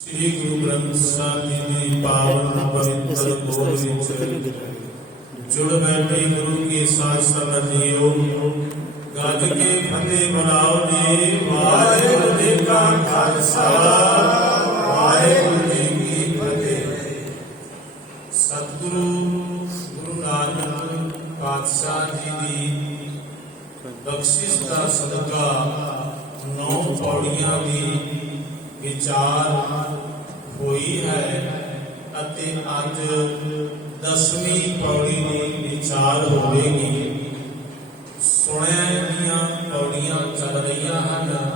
श्री गुरु ग्रंथ साहिब जी की पावन पवित्र बोध विच जुड़ बैठे गुरु की साज संगत जियो। गज के फतेह बुलाओ जी। वाहिगुरु जी का खालसा वाहिगुरु जी की फतेह। सतगुरु गुरु नानक पातशाह जी की बख्शिश का सदका 9 पौड़ियां की विचार हुई है अते अज 10वीं पौड़ी की विचार होगी। सुणिया दियां पौड़ियां चल रही हैं।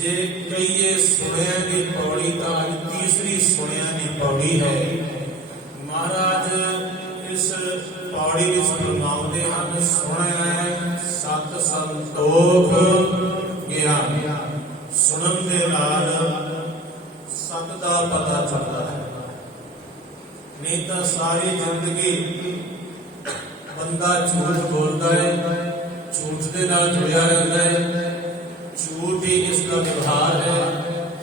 जे कहिए सुणिया की पौड़ी तो अज तीसरी सुणिया की पौड़ी है। महाराज इस पौड़ी में फरमाते हैं सुणिया सत संतोख ज्ञान। सुनन के नाल सत का पता चलता है। नहीं तो सारी जिंदगी बंदा झूठ बोलता है, झूठ के नाल जुड़िया रहता है, झूठ ही इसका व्यवहार है,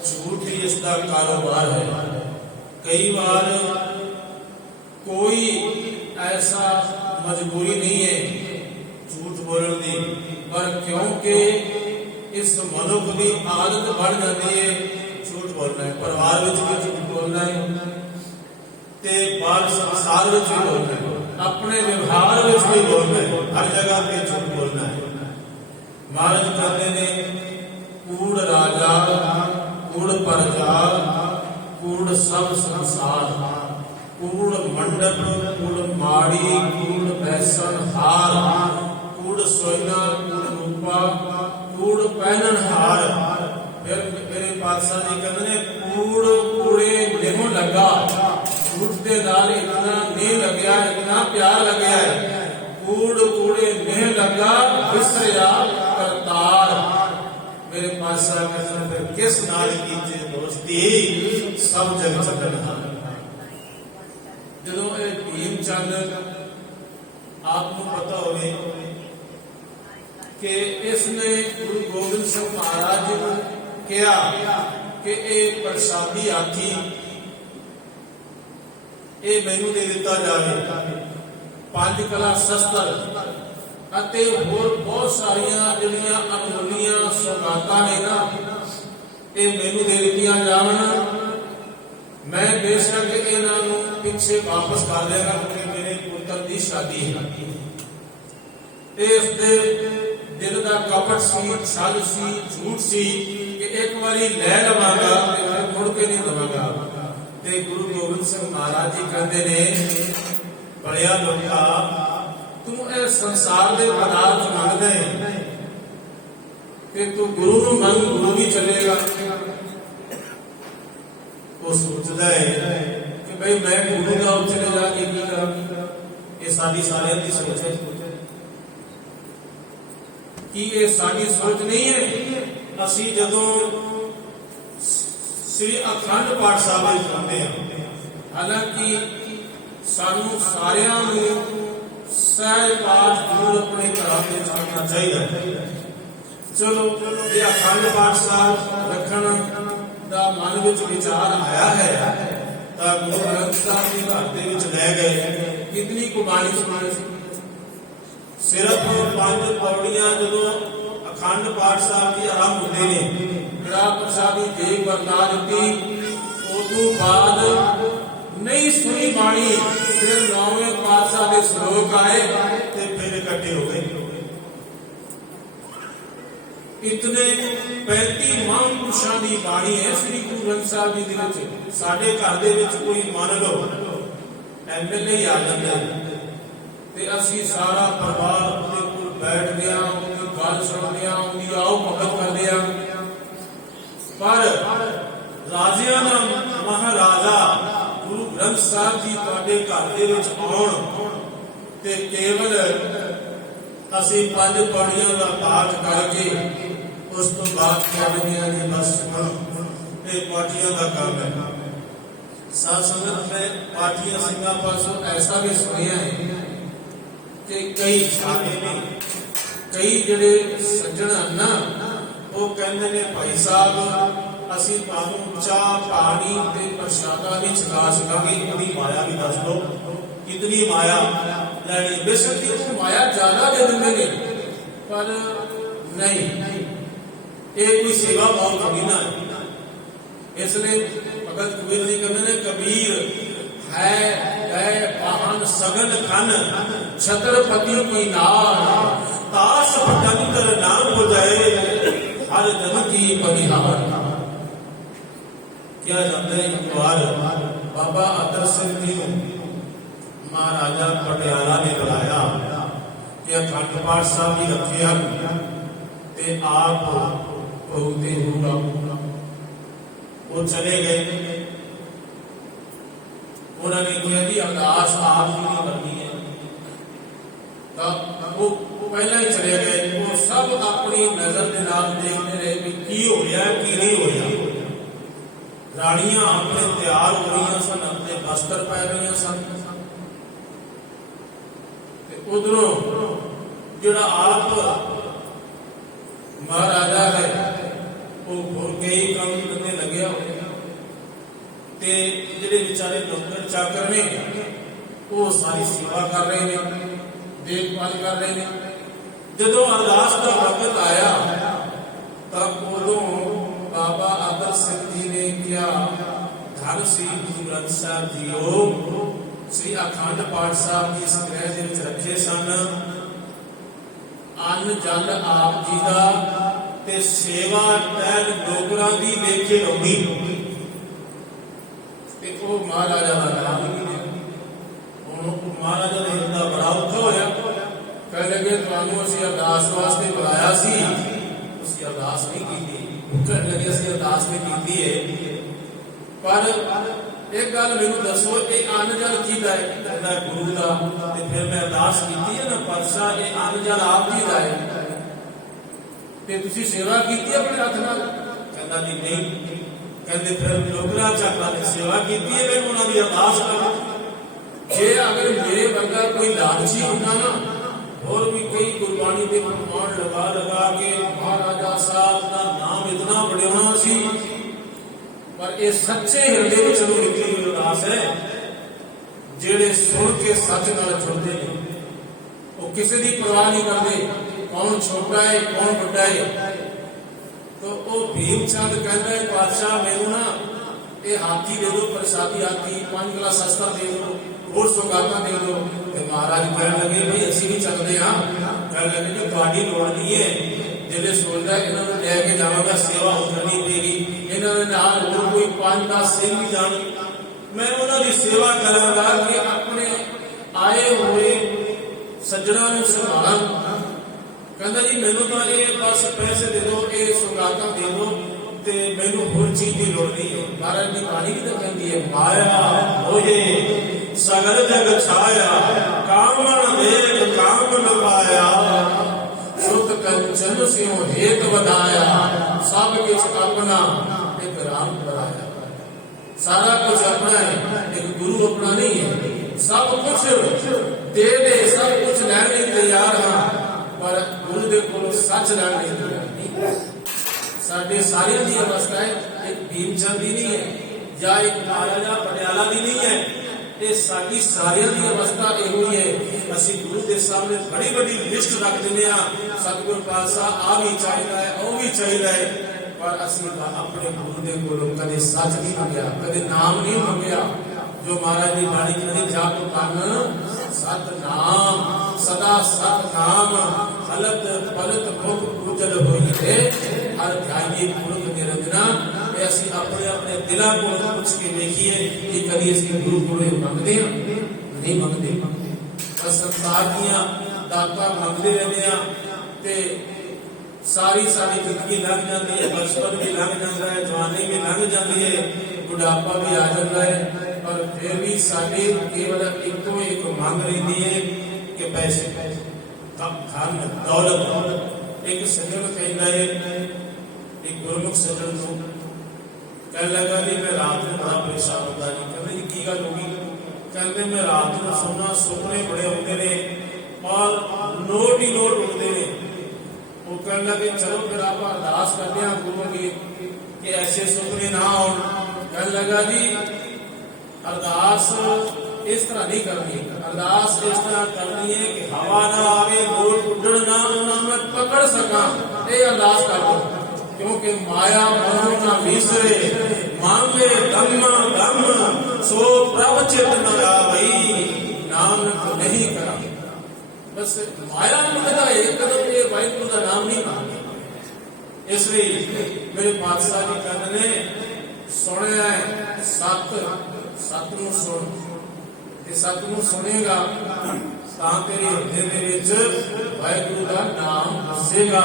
झूठ ही इसका कारोबार है। कई बार कोई ऐसा मजबूरी नहीं है झूठ बोलने की, पर क्योंकि इस मनुख की आदत बन जाती है झूठ बोलना है। परिवार में भी झूठ बोलना है, ते बाहर संसार में भी बोलना है, अपने व्यवहार में भी बोलना है, हर जगह पे झूठ बोलना है। महाराज कहते ने कूड़ राजा कूड़ प्रजा कूड़ सब संसार, कूड़ मंडप कूड़ माड़ी कूड़ बैसन हार, कूड़ सोना कूड़ रूपा कूड़ पहनन हार। फिर मेरे पातशाह जी कहते ने कूड़ कूड़े निम लगा। झूठ के नाल इतना नहीं लग्या, इतना प्यार लग्या है। कूड़ कूड़े नहीं लगा विसरिया करतार। मेरे पातशाह कहते ने फिर किस नाल कीजिए दोस्ती सब जग चलन हार। जो भीमचंद आपको पता होवे कि इसने गुरु गोबिंद सिंह महाराज जी को कहा कि एक प्रसादी हाथी ये मैनू दे दिता जाए। 5 कला शस्त्र अते होर बहुत सारिया जिहड़ियां अनमोलियां सौगातां ने ना ये मैनू दे दित्तियां जावन। मैं बेशक इन्हां नूं पिछे वापस कर देगा क्योंकि मेरे पुत्र की शादी है। इसके दिल का कपट सी, छल सी, झूठ सी कि एक बारी लै लवांगा ते फिर मुड़ के नहीं दवांगा। ते गुरु गोबिंद सिंह महाराज जी कहते ने बड़िया लोका तू इस संसार के पदार्थ मंगदा है कि तू गुरु नूं मंग गुरु भी चलेगा। वो सोचता है कि भाई मैं गुरु का चले जाके की करा। ये साडी सारियां दी सोच है कि ये साडी सोच नहीं है। असी जदों श्री अखंड पाठ साहिब सुनते हैं, हालांकि सानू सारियां नूं सहज पाठ जरूर अपने घरां विच करना चाहिए। चलो जे अखंड पाठ साहिब रखण दा मन विच विचार आया है तां गुरु ग्रंथ साहिब जी घर दे विच लै गए। कितनी कुर्बानी सुनाई। सिर्फ 5 पौड़ियां जो अखंड पाठ साहिब जी आरंभ होते हैं, कड़ा प्रसादी देग वरता दी, उदों बाद नहीं सुनी बाणी। फिर 9वें पातशाह के श्लोक आए ते फिर इकट्ठे हो गए। इतने 35 महापुरुषों की बाणी है श्री गुरु ग्रंथ साहिब जी के। साडे घर दे विच कोई मान लो MLA ही आ जाता है ते असी सारा परिवार उनके कोल बैठ गया, उनकी गल सुनते हैं, उनकी आओ भगत करते हैं। पर राजियां दा महाराजा गुरु ग्रंथ साहिब जी तुहाडे घर दे विच आउण ते केवल असी 5 पौड़ियां का पाठ करके उस तो बाद कहते कि बस ये पाठियां का काम है। साध संगत में पाठियां सिंगा पासों ऐसा भी सुनिया है कि कई छाते ने कई जड़े सज्जन ना वो कहते ने भाई साहब ਅਸੀਂ ਤੁਹਾਨੂੰ ਚਾਹ ਪਾਣੀ ਤੇ ਪ੍ਰਸ਼ਾਦਾ ਵੀ ਛਕਾ ਸਕਾਂਗੇ। ਉਹਦੀ ਮਾਇਆ ਵੀ ਦੱਸ ਦਿਓ ਕਿਤਨੀ ਮਾਇਆ ਲੈਣੀ। ਬੇਸ਼ੱਕ ਦੀ ਉਹ ਮਾਇਆ ਜ਼ਿਆਦਾ ਦੇ ਦਿੰਦੇ ਨੇ, ਪਰ ਨਹੀਂ, ਇਹ ਕੋਈ ਸੇਵਾ ਭਾਵ ਥੋੜੀ ਨਾ ਹੈ। ਇਸ ਲਈ ਭਗਤ ਕਬੀਰ ਜੀ ਕਹਿੰਦੇ ਨੇ, ਕਬੀਰ ਹੈ ਪਾਹਨ ਸਗਲ ਖਨ ਛਤਰਪਤੀ ਕੋਈ ਨਾਰ, ਤਾਸ ਪਟੰਦਰ ਨਾਮ ਬੁਝਾਏ ਹਰ ਜਨ ਕੀ ਬਨਿਹਾਰ। ਕਿਹਾ ਜਾਂਦਾ ਹੈ ਇੱਕ ਵਾਰ ਬਾਬਾ ਅਤਰ ਸਿੰਘ ਜੀ ਨੂੰ ਮਹਾਰਾਜਾ ਪਟਿਆਲਾ ਨੇ ਬੁਲਾਇਆ ਕਿ ਅਖੰਡ ਪਾਠ ਸਾਹਿਬ ਜੀ ਰੱਖੇ ਹਨ ਤੇ ਆਪ ਬਹੁਤੇ ਹੋਗਾ। ਉਹ ਚਲੇ ਗਏ। ਉਹਨਾਂ ਨੇ ਕਿਹਾ ਕਿ ਅਰਦਾਸ ਆਪ ਜੀ ਦੀ ਕਰਨੀ ਹੈ। ਤਾਂ ਉਹ ਪਹਿਲਾਂ ਹੀ ਚਲੇ ਗਏ। ਉਹ ਸਭ ਆਪਣੀ ਨਜ਼ਰ ਦੇ ਨਾਲ ਦੇਖਦੇ ਰਹੇ ਵੀ ਕੀ ਹੋ ਰਿਹਾ ਕੀ ਨਹੀਂ ਹੋ ਰਿਹਾ। ਰਾਣੀਆਂ ਆਪਣੇ ਤਿਆਰ ਹੋ ਰਹੀਆਂ ਸਨ, ਆਪਣੇ ਬਸਤਰ ਪਾ ਰਹੀਆਂ ਸਨ, ਤੇ ਉਧਰੋਂ ਜਿਹੜਾ ਆਪ ਮਹਾਰਾਜਾ ਹੈ ਉਹ ਭੁੱਲ ਕੇ ਹੀ ਕੰਮ ਕਰਨੇ ਲੱਗਿਆ ਹੋਇਆ, ਤੇ ਜਿਹੜੇ ਵਿਚਾਰੇ ਨੌਕਰ ਚਾਕਰ ਨੇ ਉਹ ਸਾਰੀ ਸੇਵਾ ਕਰ ਰਹੇ ਨੇ, ਦੇਖਭਾਲ ਕਰ ਰਹੇ ਨੇ। ਜਦੋਂ ਅਰਦਾਸ ਦਾ ਵਕਤ ਆਇਆ ਤਾਂ ਉਦੋਂ ਬਾਬਾ ਅਤਰ ਸਿੰਘ ਜੀ ਨੇ ਕਿਹਾ, ਧੰਨ ਸ੍ਰੀ ਗੁਰੂ ਗ੍ਰੰਥ ਸਾਹਿਬ ਜੀਓ, ਸ੍ਰੀ ਅਖੰਡ ਪਾਠ ਸਾਹਿਬ ਜੀ ਇਸ ਗ੍ਰਹਿ ਦੇ ਵਿੱਚ ਰੱਖੇ ਸਨ। ਅੰਨ ਜਲ ਆਪ ਜੀ ਦਾ ਤੇ ਸੇਵਾ ਟਹਿਲ ਨੌਕਰਾਂ ਦੀ ਲੇਖੇ ਲਾਉਣੀ। ਤੇ ਉਹ ਮਹਾਰਾਜਾ ਦਾ ਨਾਮ ਵੀ ਹੈ। ਹੁਣ ਮਹਾਰਾਜਾ ਦੇ ਹਿਰਦਾ ਬੜਾ ਔਖਾ ਹੋਇਆ। ਕਹਿ ਲਗੇ, ਤੁਹਾਨੂੰ ਅਸੀਂ ਅਰਦਾਸ ਵਾਸਤੇ ਬੁਲਾਇਆ ਸੀ, ਤੁਸੀਂ ਅਰਦਾਸ ਨਹੀਂ ਕੀਤੀ। ਕਹਿਣ ਲੱਗੇ, ਅਸੀਂ ਅਰਦਾਸ ਨਹੀਂ ਕੀਤੀ ਹੈ, ਪਰ ਇੱਕ ਗੱਲ ਮੈਨੂੰ ਦੱਸੋ, ਇਹ ਅੰਨ ਜਲ ਕਿਹਦਾ ਹੈ? ਕਹਿੰਦਾ ਗੁਰੂ ਦਾ। ਤੇ ਫਿਰ ਮੈਂ ਅਰਦਾਸ ਕੀਤੀ ਹੈ ਨਾ ਪਰਸਾ, ਇਹ ਅੰਨ ਜਲ ਆਪ ਜੀ ਦਾ ਹੈ, ਤੇ ਤੁਸੀਂ ਸੇਵਾ ਕੀਤੀ ਆਪਣੇ ਹੱਥ ਨਾਲ? ਕਹਿੰਦਾ ਜੀ ਨਹੀਂ। ਕਹਿੰਦੇ ਫਿਰ ਲੋਕਰਾ ਚਾਕਾ ਨੇ ਸੇਵਾ ਕੀਤੀ ਹੈ, ਮੈਂ ਉਹਨਾਂ ਦੀ ਅਰਦਾਸ ਕਰਾਂ। ਜੇ ਅਗਰ ਮੇਰੇ ਵਰਗਾ ਕੋਈ ਲਾਲਚੀ ਹੁੰਦਾ ਨਾ, ਹੋਰ ਵੀ ਕਈ ਗੁਰਬਾਣੀ ਦੇ ਪ੍ਰਮਾਣ ਲਗਾ ਕੇ ਮਹਾਰਾਜਾ ਸਾਹਿਬ ਦਾ ਨਾਮ ਇਤਨਾ ਵਡਿਆਉਣਾ ਸੀ, ਪਰ ਇਹ ਸੱਚੇ ਹਿਰਦੇ ਵਿੱਚ ਨਿਕਲੀ ਹੋਈ ਅਰਦਾਸ ਹੈ। ਜਿਹੜੇ ਸੁਣ ਕੇ ਸੱਚ ਨਾਲ ਜੁੜਦੇ ਨੇ, ਉਹ ਕਿਸੇ ਦੀ ਪਰਵਾਹ ਨਹੀਂ ਕਰਦੇ ਕੌਣ ਛੋਟਾ ਹੈ ਕੌਣ ਵੱਡਾ ਹੈ। ਤਾਂ ਉਹ ਭੀਮ ਚੰਦ ਕਹਿੰਦਾ ਹੈ, ਪਾਤਸ਼ਾਹ ਮੈਨੂੰ ਨਾ ਇਹ ਹਾਥੀ ਦੇ ਦਿਓ, ਪ੍ਰਸਾਦੀ ਹਾਥੀ, 5 ਗਲਾਸ ਸਸਤਾ ਦੇ ਦਿਓ, ਹੋਰ ਸੌਗਾਤਾਂ ਦੇ ਦਿਓ। ਤੇ ਮਹਾਰਾਜ ਕਹਿਣ ਲੱਗੇ, ਬਈ ਅਸੀਂ ਵੀ ਚੱਲਦੇ ਹਾਂ। ਕਹਿਣ ਲੱਗੇ ਕਿ ਤੁਹਾਡੀ ਲੋੜ ਨਹੀਂ ਹੈ। ਜਿਹੜੇ ਸੋਚਦਾ ਇਹਨਾਂ ਨੂੰ ਲੈ ਕੇ ਜਾਵਾਂਗਾ, ਸੇਵਾ ਹੋ ਕਰਨੀ ਪਏਗੀ, ਇਹਨਾਂ ਦੇ ਨਾਲ ਹੋਰ ਕੋਈ 5-10 ਸਿੰਘ ਵੀ ਜਾਣ, ਮੈਂ ਉਹਨਾਂ ਦੀ ਸੇਵਾ ਕਰਾਂਗਾ ਕਿ ਆਪਣੇ ਆਏ ਹੋਏ ਸੱਜਣਾ ਨੂੰ ਸੰਭਾਲਾਂ। ਕਹਿੰਦਾ ਜੀ ਮੈਨੂੰ ਤਾਂ ਇਹ ਬਸ ਪੈਸੇ ਦੇ ਦਿਓ, ਇਹ ਸੌਗਾਤਾਂ ਦੇ ਦਿਓ, ਤੇ ਮੈਨੂੰ ਹੋਰ ਚੀਜ਼ ਦੀ ਲੋੜ ਨਹੀਂ ਹੈ। ਮਹਾਰਾਜ ਦੀ ਬਾਣੀ ਵੀ ਤਾਂ ਕਹਿੰਦੀ ਹੈ, ਮਾਇਆ ਹੋਏ ਸਗਲ ਜਗ ਛਾਇਆ, ਕਾਮਣ ਦੇਖ ਕਾਮ ਨ ਪਾਇਆ, ਸੁਤ ਕੰਚਨ ਸਿਉ ਹੇਤ ਵਧਾਇਆ, ਸਭ ਕਿਛ ਆਪਣਾ ਇੱਕ ਰਾਮ ਬਰਾਇਆ। ਸਾਰਾ ਕੁਝ ਆਪਣਾ ਹੈ, ਇੱਕ ਗੁਰੂ ਆਪਣਾ ਨਹੀਂ ਹੈ। ਸਭ ਕੁਝ ਦੇ ਦੇ, ਸਭ ਕੁਝ ਲੈਣ ਲਈ ਤਿਆਰ ਹਾਂ, ਪਰ ਗੁਰੂ ਦੇ ਕੋਲੋਂ ਸੱਚ ਲੈਣ ਲਈ ਤਿਆਰ ਨਹੀਂ। ਸਾਡੇ ਸਾਰਿਆਂ ਦੀ ਅਵਸਥਾ ਹੈ, ਇੱਕ ਭੀਮ ਚੰਦ ਦੀ ਨਹੀਂ ਹੈ ਜਾਂ ਇੱਕ ਮਹਾਰਾਜਾ ਪਟਿਆਲਾ ਦੀ ਨਹੀਂ ਹੈ। ਇਹ ਸਾਡੀ ਸਾਰਿਆਂ ਦੀ ਅਵਸਥਾ ਇਹੋ ਹੀ ਹੈ। ਅਸੀਂ ਗੁਰੂ ਦੇ ਸਾਹਮਣੇ ਬੜੀ ਵੱਡੀ ਲਿਸਟ ਰੱਖ ਦਿੰਦੇ ਹਾਂ, ਸਤਿਗੁਰ ਪਾਤਸ਼ਾਹ ਆ ਵੀ ਚਾਹੀਦਾ ਹੈ, ਉਹ ਵੀ ਚਾਹੀਦਾ ਹੈ, ਪਰ ਅਸੀਂ ਆਪਣੇ ਗੁਰੂ ਦੇ ਕੋਲੋਂ ਕਦੇ ਸੱਚ ਨਹੀਂ ਮੰਗਿਆ, ਕਦੇ ਨਾਮ ਨਹੀਂ ਮੰਗਿਆ। ਜੋ ਮਹਾਰਾਜ ਦੀ ਬਾਣੀ ਕਹਿੰਦੀ, ਜਪ ਤਨ ਸਤਨਾਮ ਸਦਾ ਸਤਨਾਮ, ਹਲਤ ਪਲਤ ਮੁਖ ਉਜਲ ਹੋਈ ਹੈ, ਹਰ ਧਿਆਈਏ ਪੁਰਖ ਨਿਰੰਜਨਾ। ਇਹ ਅਸੀਂ ਆਪਣੇ ਆਪਣੇ ਦਿਲਾਂ ਕੋਲ ਪੁੱਛ ਕੇ ਵੇਖੀਏ ਕਿ ਕਦੀ ਅਸੀਂ ਗੁਰੂ ਕੋਲੋਂ ਮੰਗਦੇ ਹਾਂ? ਨਹੀਂ ਮੰਗਦੇ। ਸੰਸਾਰ ਦੀਆਂ ਦਾਤਾਂ ਮੰਗਦੇ ਰਹਿੰਦੇ ਹਾਂ, ਤੇ ਸਾਰੀ ਜ਼ਿੰਦਗੀ ਲੰਘ ਜਾਂਦੀ ਹੈ, ਬਚਪਨ ਵੀ ਲੰਘ ਜਾਂਦਾ ਹੈ, ਜਵਾਨੀ ਵੀ ਲੰਘ ਜਾਂਦੀ ਹੈ, ਬੁਢਾਪਾ ਵੀ ਆ ਜਾਂਦਾ ਹੈ, ਪਰ ਫਿਰ ਵੀ ਸਾਡੇ ਕੇਵਲ ਇੱਕੋ ਇੱਕ ਮੰਗ ਰਹਿੰਦੀ ਹੈ ਕਿ ਪੈਸੇ, ਧਨ, ਦੌਲਤ। ਇੱਕ ਸੱਜਣ ਕਹਿੰਦਾ ਹੈ, ਇੱਕ ਗੁਰਮੁਖ ਸੱਜਣ ਨੂੰ ਕਹਿਣ ਲੱਗਾ ਕਿ ਮੈਂ ਰਾਤ ਨੂੰ ਬੜਾ ਪਰੇਸ਼ਾਨ ਹੁੰਦਾ ਜੀ। ਕਹਿੰਦੇ ਕੀ ਗੱਲ ਹੋ ਗਈ? ਕਹਿੰਦੇ ਮੈਂ ਰਾਤ ਨੂੰ ਸੋਨਾ, ਸੁਪਨੇ ਬੜੇ ਆਉਂਦੇ ਨੇ, ਔਰ ਨੋਟ ਹੀ ਨੋਟ ਉੱਠਦੇ ਨੇ। ਉਹ ਕਹਿਣ ਲੱਗੇ, ਚਲੋ ਫਿਰ ਆਪਾਂ ਅਰਦਾਸ ਕਰਦੇ ਹਾਂ ਗੁਰੂ ਅੱਗੇ कि ऐसे सुपने ना हो। कहने लगा जी अरदास इस तरह नहीं करनी, अरदास इस तरह करनी है कि हवा ना आवे, गोल उड़न ना उन्हें मैं पकड़ सका, ये अरदास कर दो। क्योंकि माया मनो न विसरे, मांगे धम्म धम्म सो प्रभ चित न आवई, नानक नहीं करा। बस माया मिटदा एक कदम ये वाहिगुरु का नाम नहीं मांगे। इसलिए मेरे पातशाह जी कहते ने सुनिया सत, सत नूं सुन, सत नूं सुनेगा तां तेरे ਹਿਰਦੇ ਦੇ ਵਿੱਚ ਵਾਹਿਗੁਰੂ ਦਾ ਨਾਮ ਵਸੇਗਾ।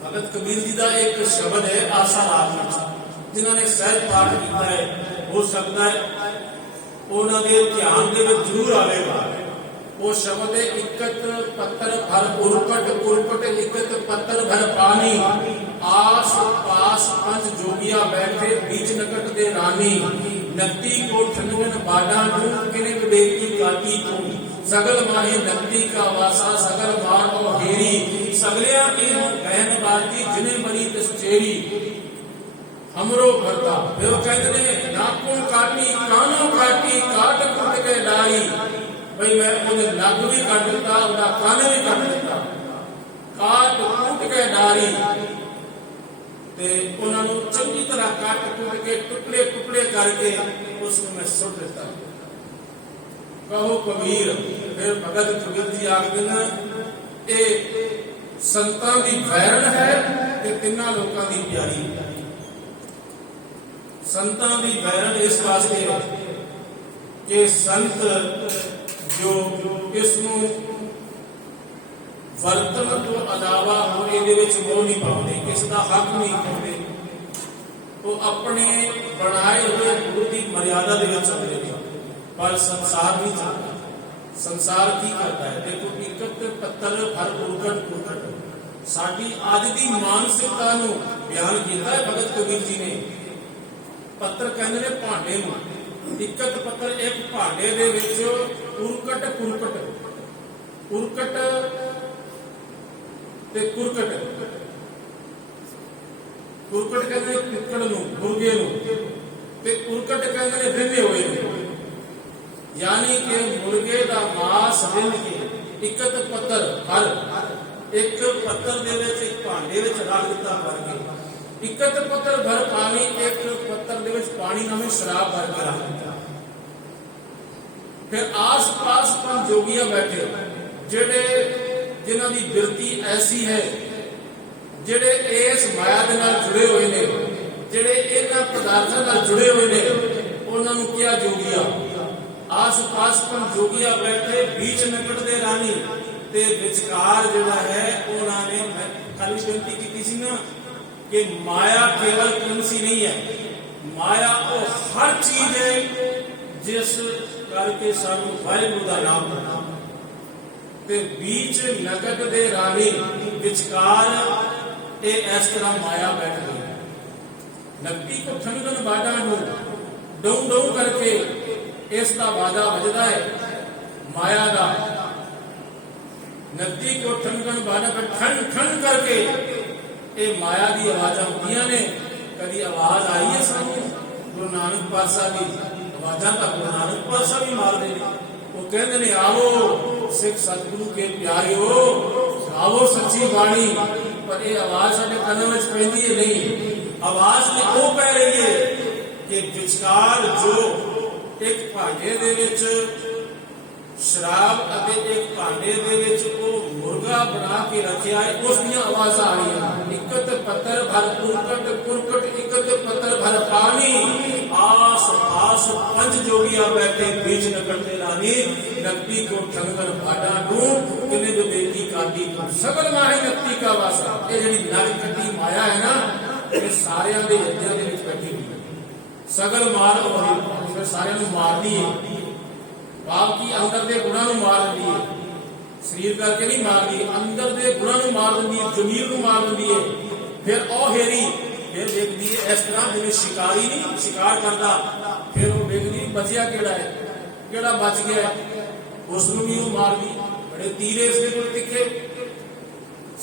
भगत कबीर जी का एक शब्द है आशा रात, जिन्होंने सहज पाठ किया है वो शब्द है उन्होंने ध्यान के जरूर आएगा। वो शब्द है इकत पत्थर भर उरकट, उरकट इकत पत्थर भर पानी, आस पास पंच जोगिया बैठे बीच नकट दे रानी, नक्ति को ठनगन बाडा को किने बेटी काटी को, सगल माही नक्ति का वासा सगल मार और हेरी, सगलिया की बहन बाती जिन्हें मरी दस चेरी, हमरो करता। फिर कहते ने नाकों काटी कानों काटी काट कुट के डाई, भाई मैं उन्हें नक भी काट देता, उनका कान भी काट देता, काट कुट के डारी ते उन्होंने चंगी तरह काट कुट के टुकड़े टुकड़े करके उसको मैं सुट देता। कहो कबीर, फिर भगत कबीर जी आखते ना ये संतां दी वैरण है ते तिन्ना लोकां दी प्यारी। संतां दी वैरण इस वास्ते कि संत जो इसनूं वरतन तो अलावा होर इहदे विच मोह नहीं पाउंदे, किसी दा हक नहीं पाउंदे, तो अपने बनाए हुए गुरु की मर्यादा दे विच चलदे ने। पर संसार नहीं चलता। संसार की करता है? देखो इकत पत्थर भर उरकट उरकट, साडी आज की मानसिकता नूं बयान किया है भगत कबीर जी ने। पत्थर कहते ने भांडे नूं, इकत पत्थर एक भांडे दे विच उरकट कुरकट, उरकट ते कुरकट, कुरकट कहते ने कुकड़ नूं मुर्गे नूं, ते उरकट कहते ने रिन्हे होए ने, यानी कि मुर्गे का मांस रिन के इकत पत्थर हर एक पत्थर दे विच एक भांडे विच रख दिता भर के, इकत पत्थर भर पानी एक पत्थर दे विच पानी नामे शराब भर के रख दिता। फिर आस पास पर जोगिया बैठे जेड़े जिन्हां दी बिरती ऐसी है, जेड़े इस माया दे नाल जुड़े हुए ने, जेड़े इन्हां पदार्थां नाल जुड़े हुए ने, उन्हां नूं किया जोगिया। आस पास पर जोगिया बैठे बीच नकट दे रानी ते विचकार जिहड़ा है उन्होंने कल बेनती की सी ना कि माया केवल कौनसी नहीं है, माया वो हर चीज है जिस करके सानू वाहिगुरू दा नाम लेना। ते बीच नकट दे रानी विचकार ये इस तरह माया बैठ गई। नकटी को ठंगन बाडा नूं डऊ डऊ करके इसका वादा बजदा है माया का। नदी को ठनकन बाडा पर ठन ठन करके ये माया की आवाजा होंदियां ने। कभी आवाज आई है सानू गुरु नानक पातशाह की आवाजा तो गुरु नानक पातशाह भी मार दे। वो कहते ने आओ सिख सतगुरु के प्यारिओ, आओ सच्ची बाणी, पर यह आवाज साडे कानां विच पैंदी है नहीं। आवाज तो वो पै रही है कि विचकार जो एक भांडे दे विच शराब अते एक भांडे दे विच वो मुर्गा बना के रखिया है, उस दी आवाज़ आ रही है। इकत पत्थर भर कुरकट कुरकट, इकत पत्थर भर पानी, आस पास पंच जोगिया बैठे बीच नकट दे रानी, नकदी को ठनगन भाडा नूं किने जो बेटी काटी को, सगल माहे नकदी का वासा। ये जिहड़ी नग कटी माया है ना, ये सारियां दे हिरदियां दे विच बैठी हुई है। सगल मार और सारे मारती है, पाप की अंदर के गुणा मार दी है, शरीर करके नहीं मारती, अंदर के गुणा मार दी है, जमीर को मार दी है। फिर ओ हेरी फिर देखती है इस तरह जिन्हें शिकारी नहीं शिकार करता, फिर वो देखती बचिया केड़ा है, केड़ा बच गया है, उसको भी वो मार दी। बड़े तीरे इसके को तिखे,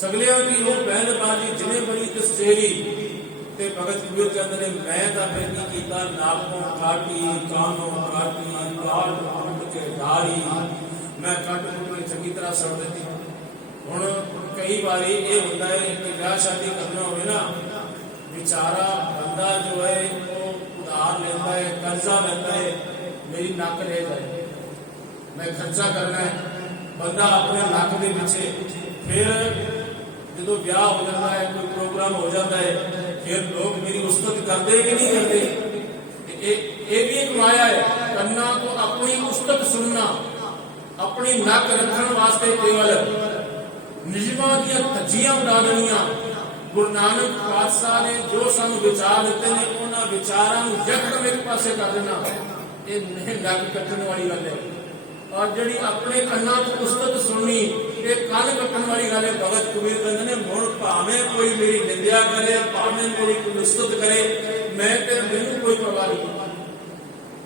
सगलिया की वो बहन बाजी जिन्हें बड़ी तस्तेरी, ਤੇ ਭਗਤ ਕਬੀਰ ਕਹਿੰਦੇ ਨੇ ਮੈਂ ਤਾਂ ਫਿਰ ਕੀ ਕੀਤਾ, ਨਾਲੋਂ ਕਾਟੀ ਕਾਨੋਂ ਕਾਟੀ ਕਾਲ ਕੁੱਟ ਕੇ ਢਾਰੀ, ਮੈਂ ਕੱਟ ਕੁੱਟ ਕੇ ਚੰਗੀ ਤਰ੍ਹਾਂ ਸੜ ਦਿੱਤੀ। ਹੁਣ ਕਈ ਵਾਰੀ ਇਹ ਹੁੰਦਾ ਹੈ ਕਿ ਵਿਆਹ ਸ਼ਾਦੀ ਕਰਨਾ ਹੋਵੇ ਨਾ, ਵਿਚਾਰਾ ਬੰਦਾ ਜੋ ਹੈ ਉਹ ਉਧਾਰ ਲੈਂਦਾ ਹੈ, ਕਰਜ਼ਾ ਲੈਂਦਾ ਹੈ, ਮੇਰੀ ਨੱਕ ਰਹਿ ਜਾਏ, ਮੈਂ ਖਰਚਾ ਕਰਨਾ ਹੈ, ਬੰਦਾ ਆਪਣੇ ਨੱਕ ਦੇ ਪਿੱਛੇ। ਫਿਰ ਜਦੋਂ ਵਿਆਹ ਹੋ ਜਾਂਦਾ ਹੈ, ਕੋਈ ਪ੍ਰੋਗਰਾਮ ਹੋ ਜਾਂਦਾ ਹੈ, ਫਿਰ ਲੋਕ ਮੇਰੀ ਉਸਤਤ ਕਰਦੇ ਕਿ ਨਹੀਂ ਕਰਦੇ? ਇਹ ਵੀ ਇੱਕ ਮਾਇਆ ਹੈ। ਕੰਨਾਂ ਤੋਂ ਆਪਣੀ ਉਸਤਤ ਸੁਣਨਾ, ਆਪਣੀ ਨੱਕ ਰੱਖਣ ਵਾਸਤੇ ਕੇਵਲ ਨਿਯਮਾਂ ਦੀਆਂ ਧੱਜੀਆਂ ਉਡਾ ਦੇਣੀਆਂ। ਗੁਰੂ ਨਾਨਕ ਪਾਤਸ਼ਾਹ ਨੇ ਜੋ ਸਾਨੂੰ ਵਿਚਾਰ ਦਿੱਤੇ ਨੇ, ਉਹਨਾਂ ਵਿਚਾਰਾਂ ਨੂੰ ਯਕਦਮ ਇੱਕ ਪਾਸੇ ਕਰ ਦੇਣਾ, ਇਹ ਨਹੀਂ ਨੱਕ ਕੱਟਣ ਵਾਲੀ ਗੱਲ ਹੈ। ਔਰ ਜਿਹੜੀ ਆਪਣੇ ਕੰਨਾਂ ਤੋਂ ਉਸਤਤ ਸੁਣਨੀ, ਇਹ ਕੰਨ ਕੱਟਣ ਵਾਲੀ ਗੱਲ ਹੈ। ਭਗਤ ਕਬੀਰ ਕਹਿੰਦੇ ਨੇ ਮੁੜ ਭਾਵੇਂ ਕੋਈ ਮੇਰੀ ਨਿੰਦਿਆ ਕਰੇ, ਭਾਵੇਂ ਮੇਰੀ ਕੋਈ ਉਸਤਤ ਕਰੇ, ਮੈਂ ਤੇ ਮੈਨੂੰ ਕੋਈ ਪਰਵਾਹ ਨਹੀਂ।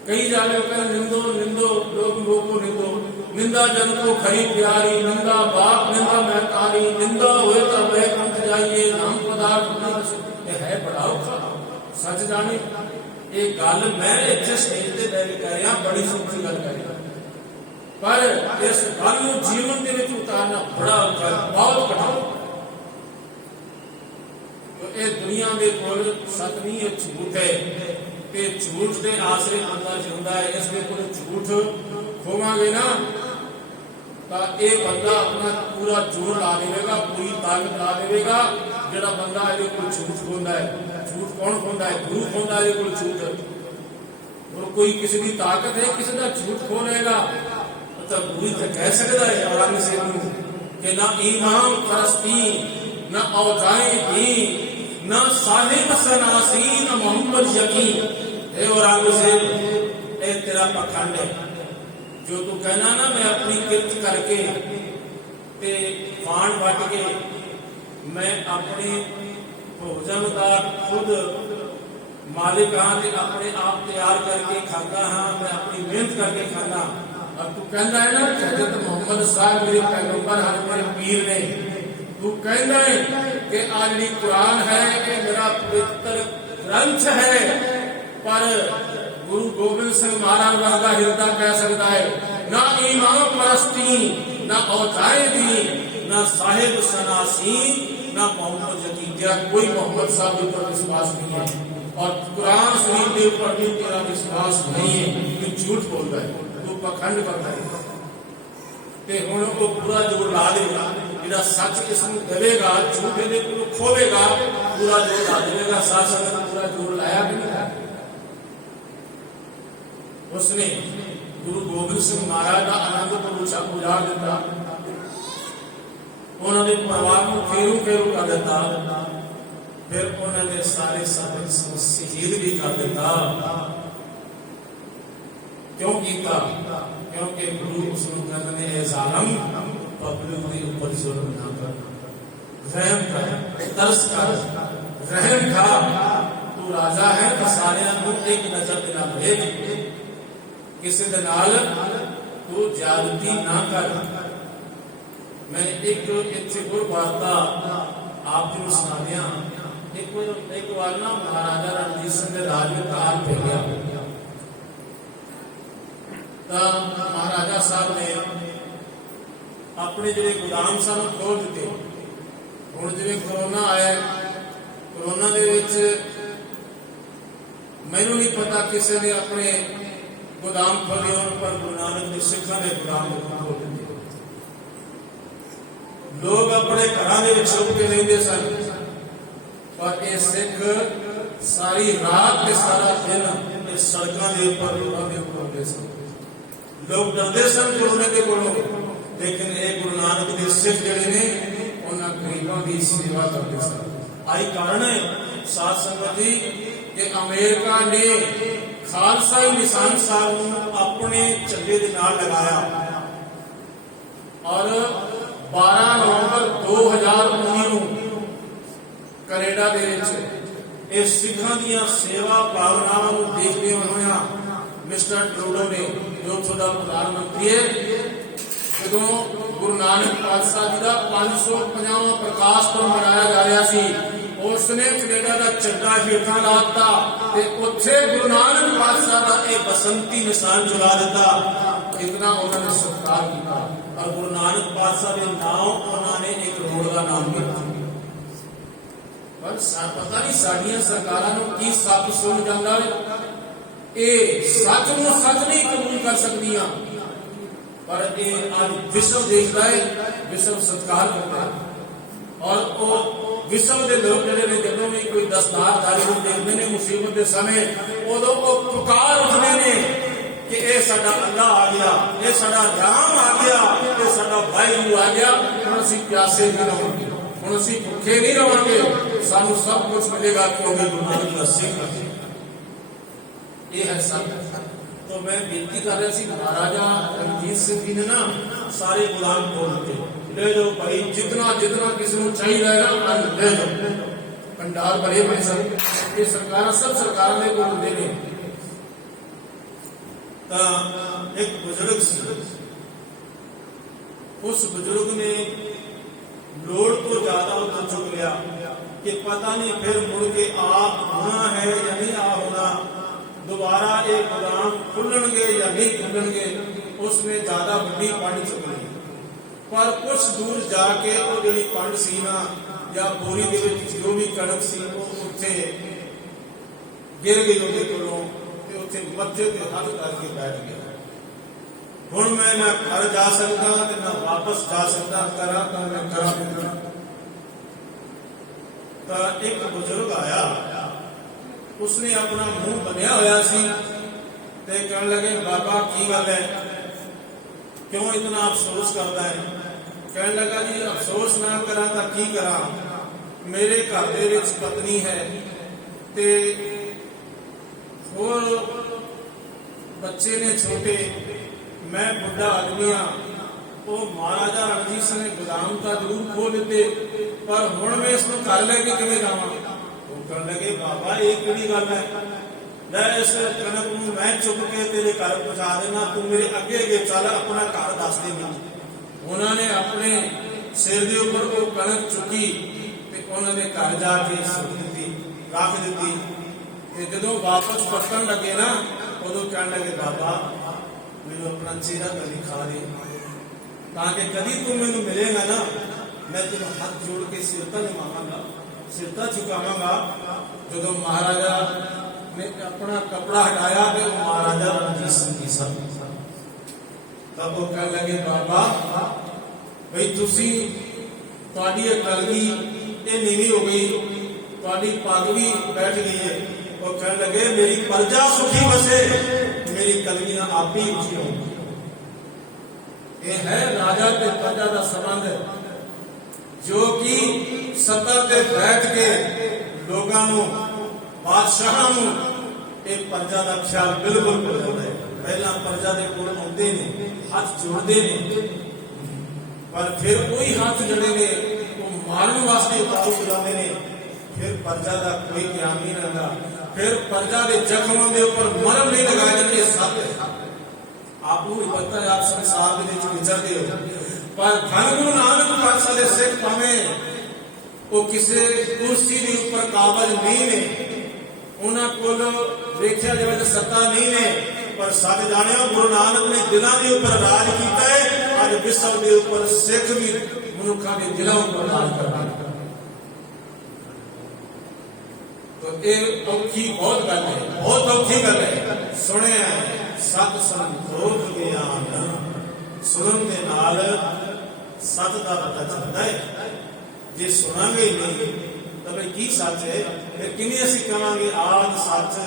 ਕਈ ਜਾਣੇ ਕਹਿੰਦੇ ਨਿੰਦੋ ਨਿੰਦੋ ਲੋਕ ਲੋਕੋ ਨਿੰਦੋ, ਨਿੰਦਾ ਜਨ ਕੋ ਖਰੀ ਪਿਆਰੀ, ਨਿੰਦਾ ਬਾਪ ਨਿੰਦਾ ਮੈਂ ਤਾਰੀ, ਨਿੰਦਾ ਹੋਏ ਤਾਂ ਮੈਂ ਕੰਠ ਜਾਈਏ, ਨਾਮ ਪਦਾਰਥ ਨਹੀਂ। ਇਹ ਹੈ ਬੜਾ ਔਖਾ ਸੱਚ ਜਾਣੇ। ਇਹ ਗੱਲ ਮੈਂ ਇੱਥੇ ਸਟੇਜ ਤੇ ਬੈਠ ਕੇ ਕਰ ਰਿਹਾ, ਬੜੀ ਸੌਖੀ ਗੱਲ ਕਰ ਰਿਹਾ, ਪਰ ਇਸ ਗੱਲ ਨੂੰ ਜੀਵਨ ਦੇ ਵਿੱਚ ਉਤਾਰਨਾ ਬੜਾ ਔਖਾ, ਬਹੁਤ ਕਠਿਨ। ਇਹ ਦੁਨੀਆ ਦੇ ਕੋਲ ਸੱਚ ਨਹੀਂ, ਇਹ ਝੂਠ ਹੈ, ਤੇ ਝੂਠ ਦੇ ਆਸਰੇ ਬੰਦਾ ਜਿਉਂਦਾ ਹੈ। ਇਸ ਦੇ ਕੋਲ ਝੂਠ ਖੋਵਾਂਗੇ ਨਾ ਤਾਂ ਇਹ ਬੰਦਾ ਆਪਣਾ ਪੂਰਾ ਜ਼ੋਰ ਲਾ ਦੇਵੇਗਾ, ਪੂਰੀ ਤਾਕਤ ਲਾ ਦੇਵੇਗਾ। ਜਿਹੜਾ ਬੰਦਾ ਇਹਦੇ ਕੋਲ ਝੂਠ ਖੋਂਦਾ ਹੈ, ਝੂਠ ਕੌਣ ਖੋਂਦਾ ਹੈ? ਗੁਰੂ ਖੋਂਦਾ ਇਹਦੇ ਕੋਲ ਝੂਠ। ਔਰ ਕੋਈ ਕਿਸੇ ਦੀ ਤਾਕਤ ਹੈ, ਕਿਸੇ ਦਾ ਝੂਠ ਖੋ ਲਏਗਾ ਤਾਂ ਗੁਰੂ ਤਾਂ ਕਹਿ ਸਕਦਾ ਹੈ ਆਵਾਜ਼ ਸੇ ਨੂੰ ਕਿ ਨਾ ਇਮਾਮ ਫਰਸਤੀ ਨਾ ਔਜ਼ਾਏ ਦੀ ਨਾ ਸਾਹਿਬ ਸਨਾਸੀ ਨਾ ਮੁਹੰਮਦ ਯਕੀਨ। ਇਹ ਔਰੰਗਜ਼ੇਬ, ਇਹ ਤੇਰਾ ਪਖੰਡ ਹੈ ਜੋ ਤੂੰ ਕਹਿਣਾ ਨਾ ਮੈਂ ਆਪਣੀ ਕਿਰਤ ਕਰਕੇ ਤੇ ਫਾਂਡ ਵੱਟ ਕੇ ਮੈਂ ਆਪਣੇ ਭੋਜਨ ਦਾ ਖੁਦ ਮਾਲਿਕ ਹਾਂ ਤੇ ਆਪਣੇ ਆਪ ਤਿਆਰ ਕਰਕੇ ਖਾਂਦਾ ਹਾਂ, ਮੈਂ ਆਪਣੀ ਮਿਹਨਤ ਕਰਕੇ ਖਾਂਦਾ। और तू कहना है ना हज़रत मोहम्मद साहब मेरे पैगंबर हैं, मेरे पीर ने, तू कहना है कि आज भी कुरान है कि मेरा पवित्र ग्रंथ है, पर गुरु गोबिंद सिंह महाराज वर्गा हिरदा कह सकता है ना इमाम परस्ती ना औजाए दी ना साहिब सनासी ना मोहम्मद यकीन। तेरा कोई मोहम्मद साहब के ऊपर विश्वास नहीं है और कुरान शरीफ के ऊपर भी तेरा विश्वास नहीं है, तू झूठ बोलता है, पखंड करता है। ते हुण वो पूरा जोर ला देगा, जिहड़ा सच इसनूं देवेगा झूठे दे कोल खोवेगा, पूरा जोर ला देगा। साथ संगत पूरा जोर लाया कि नहीं? उसने गुरु गोबिंद सिंह महाराज का आनंद उजाड़ दिता, उन्होंने परिवार को फेरू फेरू कर दिता, फिर उन्होंने सारे सब शहीद भी कर दिता। क्यों किया? क्योंकि गुरु उसने कहते ने जालम पब्लिक के ऊपर जुल्म ना कर, रहम कर, तरस कर, रहम खा। तू राजा है तो सारे को एक नजर देना भेज, किसी दे नाल तू ज्यादती ना कर। मैं एक इत्थे गुरबाता आप जी सुना दिया। एक बार ना महाराजा रणजीत सिंह के राज में काल पै गया, महाराजा साहब ने अपने जो गोदाम सन खोल दिते। हुण जिवें कोरोना आया, कोरोना दे विच मैनूं नहीं पता किसी ने अपने गोदाम खोले, पर गुरु नानक देव सिखां दे गोदाम खोल दिते। लोग अपने घरां दे विच छुप के रहिंदे सन, पर ये सिख सारी रात ते सारा दिन सड़कों के ऊपर होंदे सन। लोग डरते सन कोरोना के कोलों, लेकिन एक गुरु नानक देव सिख जिहड़े ने उन्हां गरीबां दी सेवा करते सन। आई कारण है साध संगत जी कि अमेरिका ने खालसाई निशान साहब को अपने झंडे दे नाल लगाया और 12 नवंबर 2019 कनेडा दे विच इस सिखां दीयां सेवा भावनावां नूं देखदे होइआं मिस्टर ट्रूडो ने, जो थोड़ा प्रधानमंत्री है, जो गुरु नानक पातशाह जी का 550वां प्रकाश पर्व मनाया जा रहा सी, ਉਸਨੇ ਕੈਨੇਡਾ ਦਾ ਝੰਡਾ ਹੇਠਾਂ ਲਾਤਾ ਤੇ ਉੱਥੇ ਗੁਰੂ ਨਾਨਕ ਪਾਤਸ਼ਾਹ ਦਾ ਇਹ ਬਸੰਤੀ ਨਿਸ਼ਾਨ ਜਲਾ ਦਿੱਤਾ। ਇਤਨਾ ਉਹਨਾਂ ਨੇ ਸਤਿਕਾਰ ਕੀਤਾ ਔਰ ਗੁਰੂ ਨਾਨਕ ਪਾਤਸ਼ਾਹ ਦੇ ਨਾਮ ਉਹਨਾਂ ਨੇ ਇੱਕ ਰੋਡ ਦਾ ਨਾਮ ਦਿੱਤਾ। ਪਰ ਪਤਾ ਨਹੀਂ ਸਾਡੀਆਂ ਸਰਕਾਰਾਂ ਨੂੰ ਕੀ ਸੱਪ ਸੁਣ ਜਾਂਦਾ ਹੈ। ਇਹ ਸੱਚ ਨੂੰ ਸੱਚ ਨਹੀਂ ਕਬੂਲ ਕਰ ਸਕਦੀਆਂ, ਪਰ ਇਹ ਅੱਜ ਵਿਸ਼ਵ ਦੇਖਦਾ ਹੈ, ਵਿਸ਼ਵ ਸਤਿਕਾਰ ਕਰਦਾ ਹੈ। ਔਰ ਉਹ ਵਿਸ਼ਵ ਦੇ ਲੋਕ ਜਿਹੜੇ ਨੇ ਜਦੋਂ ਵੀ ਕੋਈ ਦਸਤਾਰਧਾਰੀ ਨੂੰ ਦੇਖਦੇ ਨੇ ਮੁਸੀਬਤ ਦੇ ਸਮੇਂ, ਉਦੋਂ ਉਹ ਪੁਕਾਰ ਉੱਠਦੇ ਨੇ ਕਿ ਇਹ ਸਾਡਾ ਅੱਲਾ ਆ ਗਿਆ, ਇਹ ਸਾਡਾ ਰਾਮ ਆ ਗਿਆ, ਇਹ ਸਾਡਾ ਵਾਹਿਗੁਰੂ ਆ ਗਿਆ। ਹੁਣ ਅਸੀਂ ਪਿਆਸੇ ਨਹੀਂ ਰਹਾਂਗੇ, ਹੁਣ ਅਸੀਂ ਭੁੱਖੇ ਨਹੀਂ ਰਹਾਂਗੇ, ਸਾਨੂੰ ਸਭ ਕੁਝ ਮਿਲੇਗਾ ਕਿਉਂਕਿ ਗੁਰੂ ਨਾਨਕ ਦਾ ਸਿੱਖ ਹੈ। ਇਹ ਹੈ ਸੱਚ। तो मैं बेनती कर रहा सी, महाराजा रणजीत सिंह जी ने ना सारे गुलाम बोल के ले जाओ भाई, जितना जितना किसी को चाहिए ना ले जाओ। भंडार भरे हुए सब, ये सरकार सब सरकार ने बोल दे ने। एक बुजुर्ग सी, उस बुजुर्ग ने लोड तो ज्यादा उतर चुक लिया कि पता नहीं फिर मुड़ के आ होना है या नहीं आ होना, दोबारा एक गोदाम खुलणगे या नहीं खुलणगे। उसने ज्यादा बड़ी पंड चुक ली, पर कुछ दूर जाके वो जी पंड सी ना या बोरी दे विच जो भी कणक सी वो उत्थे गिर गई ਉਹਦੇ ਕੋਲੋਂ ਤੇ ਉੱਥੇ ਮੱਥੇ ਤੇ ਹੱਥ ਕਰਕੇ ਬੈਠ ਗਿਆ। ਹੁਣ ਮੈਂ ਨਾ ਘਰ ਜਾ ਸਕਦਾ ਤੇ ਨਾ ਵਾਪਸ ਜਾ ਸਕਦਾ, ਕਰਾਂ ਤਾਂ ਮੈਂ ਕਰਾਂ। ਤਾਂ ਇੱਕ ਬਜ਼ੁਰਗ ਆਇਆ, उसने अपना मुंह बनिया होया सी ते कहने लगे बाबा की गल है, क्यों इतना अफसोस करता है? कहने लगा जी अफसोस ना करा तो की करा, मेरे घर दे विच पत्नी है ते होर बच्चे ने छोटे, मैं बुढ़ा आदमी हाँ। वो महाराजा रणजीत सिंह ने गोदाम का जरूर खोल दिते, पर हुण मैं इसको घर लैके किवें जावां? कहने लगे बाबा ये किहड़ी गल है, मैं इस कनक नूं मैं चुक के तेरे घर पहुंचा देना, तू मेरे अगे अगे चल, अपना घर दस दे मैनूं। उन्होंने अपने सिर के ऊपर वो कनक चुकी ते उन्होंने घर जाके सुट दी, रख दी। ते जदों वापस परतन लगे ना, उदों कहने लगे बाबा मैनूं अपना चेहरा कभी खा दे, ताकि कभी तू मैनूं मिलेगा ना, मैं तेनों हाथ जोड़ के सिर तो निभावांगा, सिरता झुकावांगा। जो महाराजा ने अपना कपड़ा हटाया तो महाराजा रणजीत सिंह जी सन, तब वो कह लगे बाबा भाई तुसी तुहाडी कलगी ये नीवी हो गई, तुहाडी पग भी बैठ गई है। वो कह लगे मेरी प्रजा सुखी बसे, मेरी कलगी ना आप ही ऊंची होगी। ये है राजा ते प्रजा का संबंध, जो कि सत्ता ते बैठ के लोगों को बादशाह एक प्रजा का ख्याल बिल्कुल भुल जाता है। पहला प्रजा के कोल आते ने, हाथ जोड़ते ने, पर फिर वही हाथ जड़े ने वो मारन वास्ते उतारू बुलाते ने, फिर प्रजा का कोई ध्यान नहीं रहता, फिर प्रजा के जख्मों के ऊपर मरम नहीं लगाया जाते। सब आपको भी पता है, आप संसार के विचरते हो, पर धन गुरु नानक पातशाह दे सिख भावें वो किसी कुर्सी के ऊपर काबज नहीं ने, उन्होंने कोलों देखा जाए तो सत्ता नहीं ने, पर सच जाने गुरु नानक ने दिलों के ऊपर राज किया है। आज विश्व के ऊपर सिख भी मनुखों के दिलों पर राज कर रहा है। तो ये औखी बहुत गल है, बहुत औखी गल है। सुने सत संतोख ज्ञान सुनन के नाल सत का पता चलता है। जे सुनांगे ही नहीं तो भाई की सच है, किवें असीं कहांगे आद सच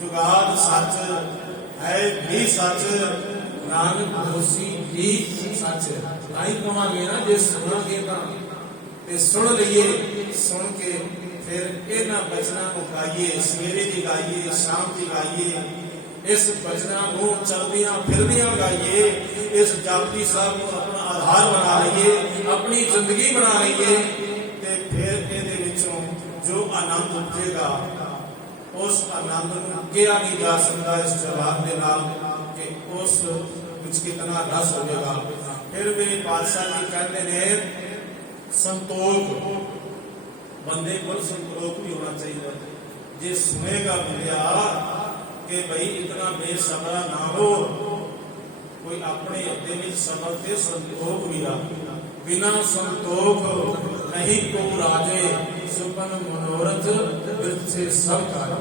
जुगाद सच है भी सच नानक होसी भी सच। नहीं कहांगे ना, जे सुनांगे तो सुन लीए, सुन के फिर इन्हां बचनां को गाइए, सवेरे की गाइए, शाम की गाइए, इस बचना को चलदियां फिरदियां गाइए, इस जापजी साहब को अपना आधार बना लीए, अपनी जिंदगी बना लीए, ते फिर इहदे विचों जो आनंद उठेगा उस आनंद को किया नहीं जा सकता इस जवाब के नाल कि उस विच कितना रस होगा। फिर मेरे पातशाह जी कहते ने संतोख ਬੰਦੇ ਕੋਲ ਸੰਤੋਖ ਵੀ ਹੋਣਾ ਚਾਹੀਦਾ। ਜੇ ਸੁਣੇਗਾ ਬੰਦਿਆ ਕਿ ਭਈ ਇਤਨਾ ਬੇਸਬਰਾ ਨਾ ਹੋ, ਕੋਈ ਆਪਣੇ ਹਿਰਦੇ ਵਿੱਚ ਸਬਰ ਤੇ ਸੰਤੋਖ ਵੀ ਰੱਖ। ਬਿਨਾ ਸੰਤੋਖ ਨਹੀਂ ਕੋ ਰਾਜੇ, ਸੁਪਨ ਮਨੋਰਥ ਬਿਰਥ ਸੇ ਸਭ ਕਾਜ।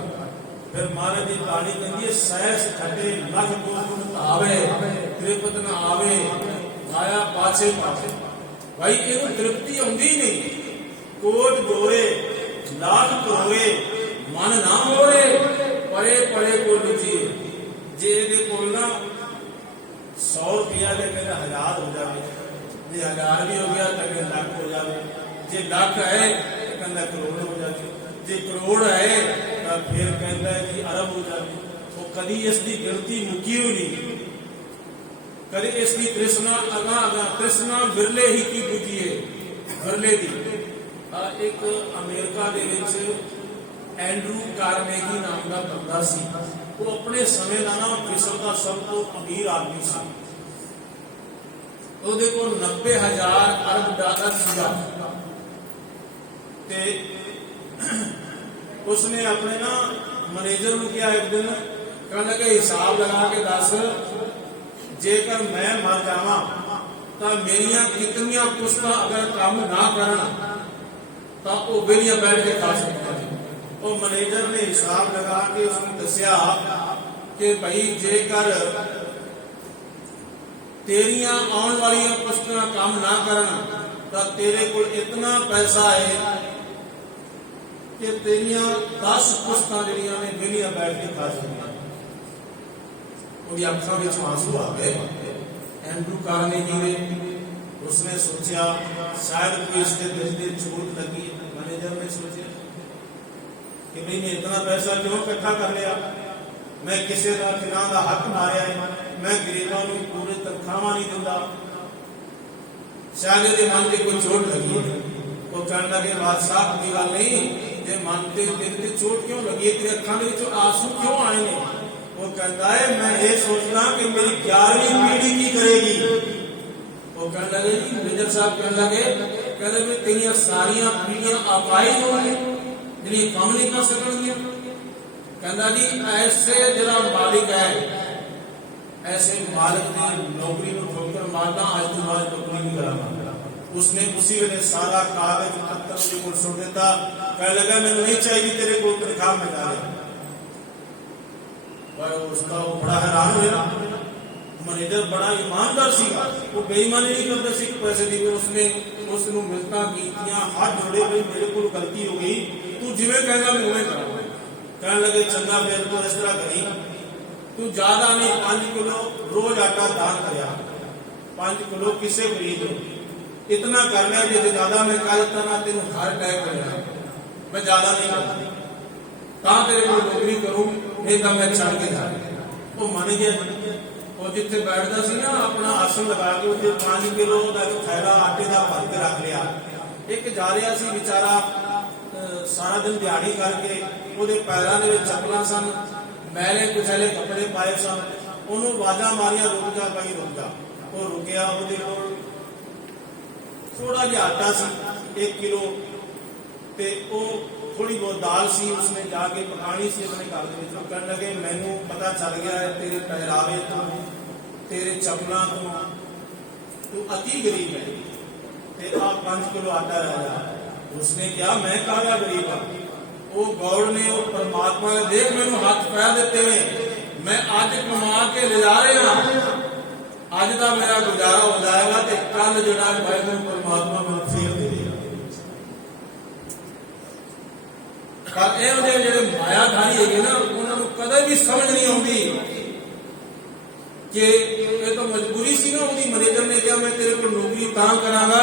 ਫਿਰ ਮਹਾਰਾਜ ਦੀ ਬਾਣੀ ਕਹਿੰਦੀ ਹੈ ਸਹਿਸ ਖਟੇ ਲਖ ਕੋਟ ਆਵੇ, ਤ੍ਰਿਪਤ ਨਾ ਆਵੇ ਆਇਆ ਪਾਛੇ ਪਾਛੇ। ਭਾਈ ਇਹਨੂੰ ਤ੍ਰਿਪਤੀ ਆਉਂਦੀ ਨਹੀਂ। ਕੋਟ ਦੋਰੇ ਲਾਖ ਧੋਵੇ ਮਨ ਨਾ ਹੋਵੇ, ਪਰੇ ਪਰੇ ਕੋ ਲੁਚੀਏ। ਜੇ ਇਹਦੇ ਕੋਲ ਨਾ 100 ਰੁਪਇਆ ਦੇ ਕਹਿੰਦਾ 1000 ਹੋ ਜਾਵੇ, ਜੇ 1000 ਵੀ ਹੋ ਗਿਆ ਤਾਂ ਕਹਿੰਦਾ ਲੱਖ ਹੋ ਜਾਵੇ, ਜੇ ਲੱਖ ਹੈ ਤਾਂ ਕਹਿੰਦਾ ਕਰੋੜ ਹੋ ਜਾਵੇ, ਜੇ ਕਰੋੜ ਹੈ ਤਾਂ ਫਿਰ ਕਹਿੰਦਾ ਕਿ ਅਰਬ ਹੋ ਜਾਵੇ। ਉਹ ਕਦੀ ਇਸ ਦੀ ਗਿਣਤੀ ਮੁੱਕੀ ਹੋਈ ਨਹੀਂ, ਕਦੇ ਇਸ ਦੀ ਤ੍ਰਿਸ਼ਨਾ ਅਗਾ ਤ੍ਰਿਸ਼ਨਾ ਵਿਰਲੇ ਹੀ ਕੀ ਬੁਝੀਏ, ਵਿਰਲੇ ਦੀ। ਇੱਕ ਅਮਰੀਕਾ ਦੇ ਵਿੱਚ ਐਂਡਰੂ ਕਾਰਨੇਗੀ ਨਾਮ ਦਾ ਬੰਦਾ ਸੀ। ਉਹ ਆਪਣੇ ਸਮੇਂ ਦਾ ਨਾ ਵਿਸ਼ਵ ਦਾ ਸਭ ਤੋਂ ਅਮੀਰ ਆਦਮੀ ਸੀ। ਉਹਦੇ ਕੋਲ 90,000 ਅਰਬ ਡਾਲਰ ਸੀਗਾ ਤੇ ਉਸਨੇ ਆਪਣੇ ਨਾ ਮੈਨੇਜਰ ਨੂੰ ਕਿਹਾ ਇੱਕ ਦਿਨ, ਕਹਿੰਦਾ ਕਿ ਹਿਸਾਬ ਲਗਾ ਕੇ ਦੱਸ, ਜੇਕਰ ਮੈਂ ਮਰ ਜਾਵਾਂ ਤਾਂ ਮੇਰੀਆਂ ਕਿਤਨੀਆਂ ਪੁਸ਼ਤਾਂ ਅਗਰ ਕੰਮ ਨਾ ਕਰਨ ਤਾਂ ਉਹ ਵੇਲੀਆਂ ਬੈਠ ਕੇ ਖਾ ਸਕਦਾ। ਉਹ ਮੈਨੇਜਰ ਨੇ ਹਿਸਾਬ ਲਗਾ ਕੇ ਉਸਨੂੰ ਦੱਸਿਆ ਕਿ ਭਾਈ ਜੇਕਰ ਤੇਰੀਆਂ ਆਉਣ ਵਾਲੀਆਂ ਪੁਸ਼ਤਾਂ ਕੰਮ ਨਾ ਕਰਨ ਤਾਂ ਤੇਰੇ ਕੋਲ ਇਤਨਾ ਪੈਸਾ ਹੈ ਕਿ ਤੇਰੀਆਂ 10 ਪੁਸ਼ਤਾਂ ਜਿਹੜੀਆਂ ਨੇ ਵੇਲੀਆਂ ਬੈਠ ਕੇ ਖਾ ਸਕਦੀਆਂ। ਉਹਦੀ ਅੱਖਾਂ ਵਿੱਚ ਆਂਸੂ ਆ ਗਏ ਐਂਡਰੂ ਕਾਰਨੇਗੀ ਨੇ। ਉਸਨੇ ਸੋਚਿਆ ਸ਼ਾਇਦ ਕੋਈ ਇਸਦੇ ਦਿਲ ਤੇ ਚੋਟ ਲੱਗੀ। ਮੈਨੇਜਰ ਨੇ ਸੋਚਿਆ ਕਿ ਮੈਂ ਇਤਨਾ ਪੈਸਾ ਕਿਉਂ ਇਕੱਠਾ ਕਰ ਲਿਆ, ਮੈਂ ਕਿਸੇ ਦਾ ਕਿਨਾਂ ਦਾ ਹੱਕ ਮਾਰਿਆ ਹੈ, ਮੈਂ ਗਰੀਬਾਂ ਨੂੰ ਪੂਰੇ ਤਨਖਾਹਾਂ ਨਹੀਂ ਦਿੰਦਾ। ਸ਼ਾਇਦ ਇਹਦੇ ਮਨ ਤੇ ਕੋਈ ਚੋਟ ਲੱਗੀ। ਉਹ ਕਹਿਣ ਲੱਗੇ ਬਾਦਸ਼ਾਹ ਦੀ ਗੱਲ ਨਹੀਂ, ਜੇ ਮਨ ਤੇ ਦਿਲ ਤੇ ਚੋਟ ਕਿਉਂ ਲੱਗੀ, ਤੇਰੇ ਅੱਖਾਂ ਦੇ ਵਿੱਚੋਂ ਆਂਸੂ ਕਿਉਂ ਆਏ ਨੇ? ਉਹ ਕਹਿੰਦਾ ਹੈ ਮੈਂ ਇਹ ਸੋਚਦਾ ਕਿ ਮੇਰੀ 11ਵੀਂ ਪੀੜ੍ਹੀ ਕੀ ਕਰੇਗੀ। ਉਹ ਕਹਿਣ ਲੱਗੇ ਜੀ ਮੈਨੇਜਰ ਸਾਹਿਬ ਕਹਿਣ ਲੱਗੇ, ਕਹਿੰਦੇ ਵੀ ਤੇਰੀਆਂ ਸਾਰੀਆਂ ਪੀੜ੍ਹੀਆਂ ਅਪਾਈ ਹੋਣਗੀਆਂ ਜਿਹੜੀਆਂ ਕੰਮ ਨਹੀਂ ਕਰ ਸਕਣਗੀਆਂ। ਕਹਿੰਦਾ ਜੀ ਐਸੇ ਜਿਹੜਾ ਮਾਲਿਕ ਹੈ, ऐसे मालिक ने नौकरी में ठोकर मारना, आज तुम्हारी नौकरी नहीं कराना। उसने उसी वेले सारा कागज पत्तर के को छोड़ देता। कह लगा मैं नहीं चाहिए तेरे को तनख्वाह में डाले। उसका वो बड़ा हैरान हुआ। मैनेजर बड़ा ईमानदार सी, वो बेईमानी नहीं करता सी पैसे दी। उसने उसको मिलता कीतियां हाथ जोड़े, भाई मेरे को गलती हो गई, तू जिवें कहना मैं उवें करूंगा। कहने लगे चंगा फिर तो इस तरह करी, तू ज्यादा नहीं 5 किलो रोज आटा दान करिया, 5 किलो किसे गरीब इतना कर लिया। जो ज्यादा मैं कर देता ना तेन हार्ट अटैक हो जाए, मैं ज्यादा नहीं करता तेरे को नौकरी करूं, नहीं तो मैं छड़ के जा। वो मान गया। और जिथे बैठता सी ना अपना आसन लगा के उसे 5 किलो का थैला आटे का भर के रख लिया। एक जा रहा सी बेचारा सारा दिन दिहाड़ी करके, ਉਹਦੇ ਪੈਰਾਂ ਦੇ ਵਿੱਚ ਚੱਪਲਾਂ ਸਨ, मैले कुचैले कपड़े पाए सन। ਉਹਨੂੰ ਆਵਾਜ਼ਾਂ ਮਾਰੀਆਂ ਰੁਕ ਜਾ ਭਾਈ ਰੁਕ ਜਾ। ਉਹ ਰੁਕਿਆ। ਉਹਦੇ ਕੋਲ ਥੋੜਾ ਜਿਹਾ ਆਟਾ ਸੀ 1 ਕਿਲੋ ਤੇ ਉਹ ਥੋੜੀ ਬਹੁਤ ਦਾਲ ਸੀ। ਉਸਨੇ ਜਾ ਕੇ ਪਕਾਣੀ ਸੀ ਆਪਣੇ ਘਰ ਦੇ ਵਿੱਚ। ਕਹਿਣ ਲੱਗੇ ਮੈਨੂੰ ਪਤਾ ਚੱਲ ਗਿਆ ਹੈ ਤੇਰੇ ਪਹਿਰਾਵੇ ਤੋਂ, ਤੇਰੇ ਚੱਪਲਾਂ ਤੋਂ, ਤੂੰ ਅਤੀ ਗਰੀਬ ਹੈ ਤੇ ਆ 5 ਕਿਲੋ ਆਟਾ ਰਹਿ ਗਿਆ। ਉਸਨੇ ਕਿਹਾ ਮੈਂ ਕਾਹਦਾ ਗਰੀਬ ਹਾਂ। ਉਹ ਗੌੜ ਨੇ ਉਹ ਪਰਮਾਤਮਾ ਨੇ ਦੇਖ ਮੈਨੂੰ ਹੱਥ ਪੈਰ ਦਿੱਤੇ ਨੇ, ਮੈਂ ਅੱਜ ਕਮਾ ਕੇ ਲਿਜਾ ਰਿਹਾ, ਅੱਜ ਦਾ ਮੇਰਾ ਗੁਜ਼ਾਰਾ ਹੋ ਜਾਏਗਾ ਤੇ ਕੱਲ ਜਿਹੜਾ ਮੈਨੂੰ ਪਰਮਾਤਮਾ ਮੈਨੂੰ ਫੇਰ ਦੇ ਦੇਗਾ। ਪਰ ਇਹ ਉਹਦੇ ਜਿਹੜੇ ਮਾਇਆਧਾਰੀ ਹੈਗੇ ਨਾ, ਉਹਨਾਂ ਨੂੰ ਕਦੇ ਵੀ ਸਮਝ ਨਹੀਂ ਆਉਂਦੀ ਕਿ ਇਹ ਤਾਂ ਮਜਬੂਰੀ ਸੀ ਨਾ ਉਹਦੀ। ਮੈਨੇਜਰ ਨੇ ਕਿਹਾ ਮੈਂ ਤੇਰੇ ਕੋਲ ਨੌਕਰੀ ਤਾਂ ਕਰਾਂਗਾ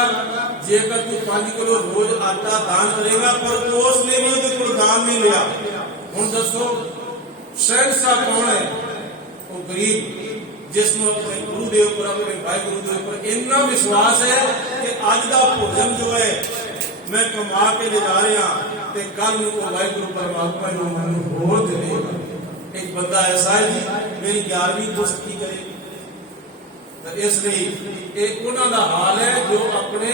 ਜੇਕਰ ਤੂੰ 5 ਕਿਲੋ ਰੋਜ਼ ਆਟਾ ਦਾਨ ਕਰੇਗਾ। ਪਰ ਉਸ ਲਈ ਵੀ ਉਹਦੇ ਕੋਲ ਦਾਨ ਨਹੀਂ ਲਿਆ। ਹੁਣ ਦੱਸੋ ਸ਼ਹਿਨशाह ਕੌਣ ਹੈ? ਉਹ ਗਰੀਬ ਜਿਸ ਨੂੰ ਆਪਣੇ ਗੁਰੂ ਦੇ ਉੱਪਰ, ਆਪਣੇ ਵਾਹਿਗੁਰੂ ਦੇ ਉੱਪਰ ਇੰਨਾ ਵਿਸ਼ਵਾਸ ਹੈ ਕਿ ਅੱਜ ਦਾ ਭੋਜਨ ਜੋ ਹੈ ਮੈਂ ਕਮਾ ਕੇ ਲਿਜਾ ਰਿਹਾ ਤੇ ਕੱਲ ਨੂੰ ਉਹ ਵਾਹਿਗੁਰੂ ਪਰਮਾਤਮਾ ਨੂੰ ਮੈਨੂੰ ਹੋਰ ਦੇਵੇਗਾ। ਇੱਕ ਬੰਦਾ ਐਸਾ ਹੈ ਜੀ ਮੇਰੀ 11ਵੀਂ ਦੁਸਤ ਕੀ ਕਰੇ। ਇਸ ਲਈ ਇਹ ਉਹਨਾਂ ਦਾ ਹਾਲ ਹੈ ਜੋ ਆਪਣੇ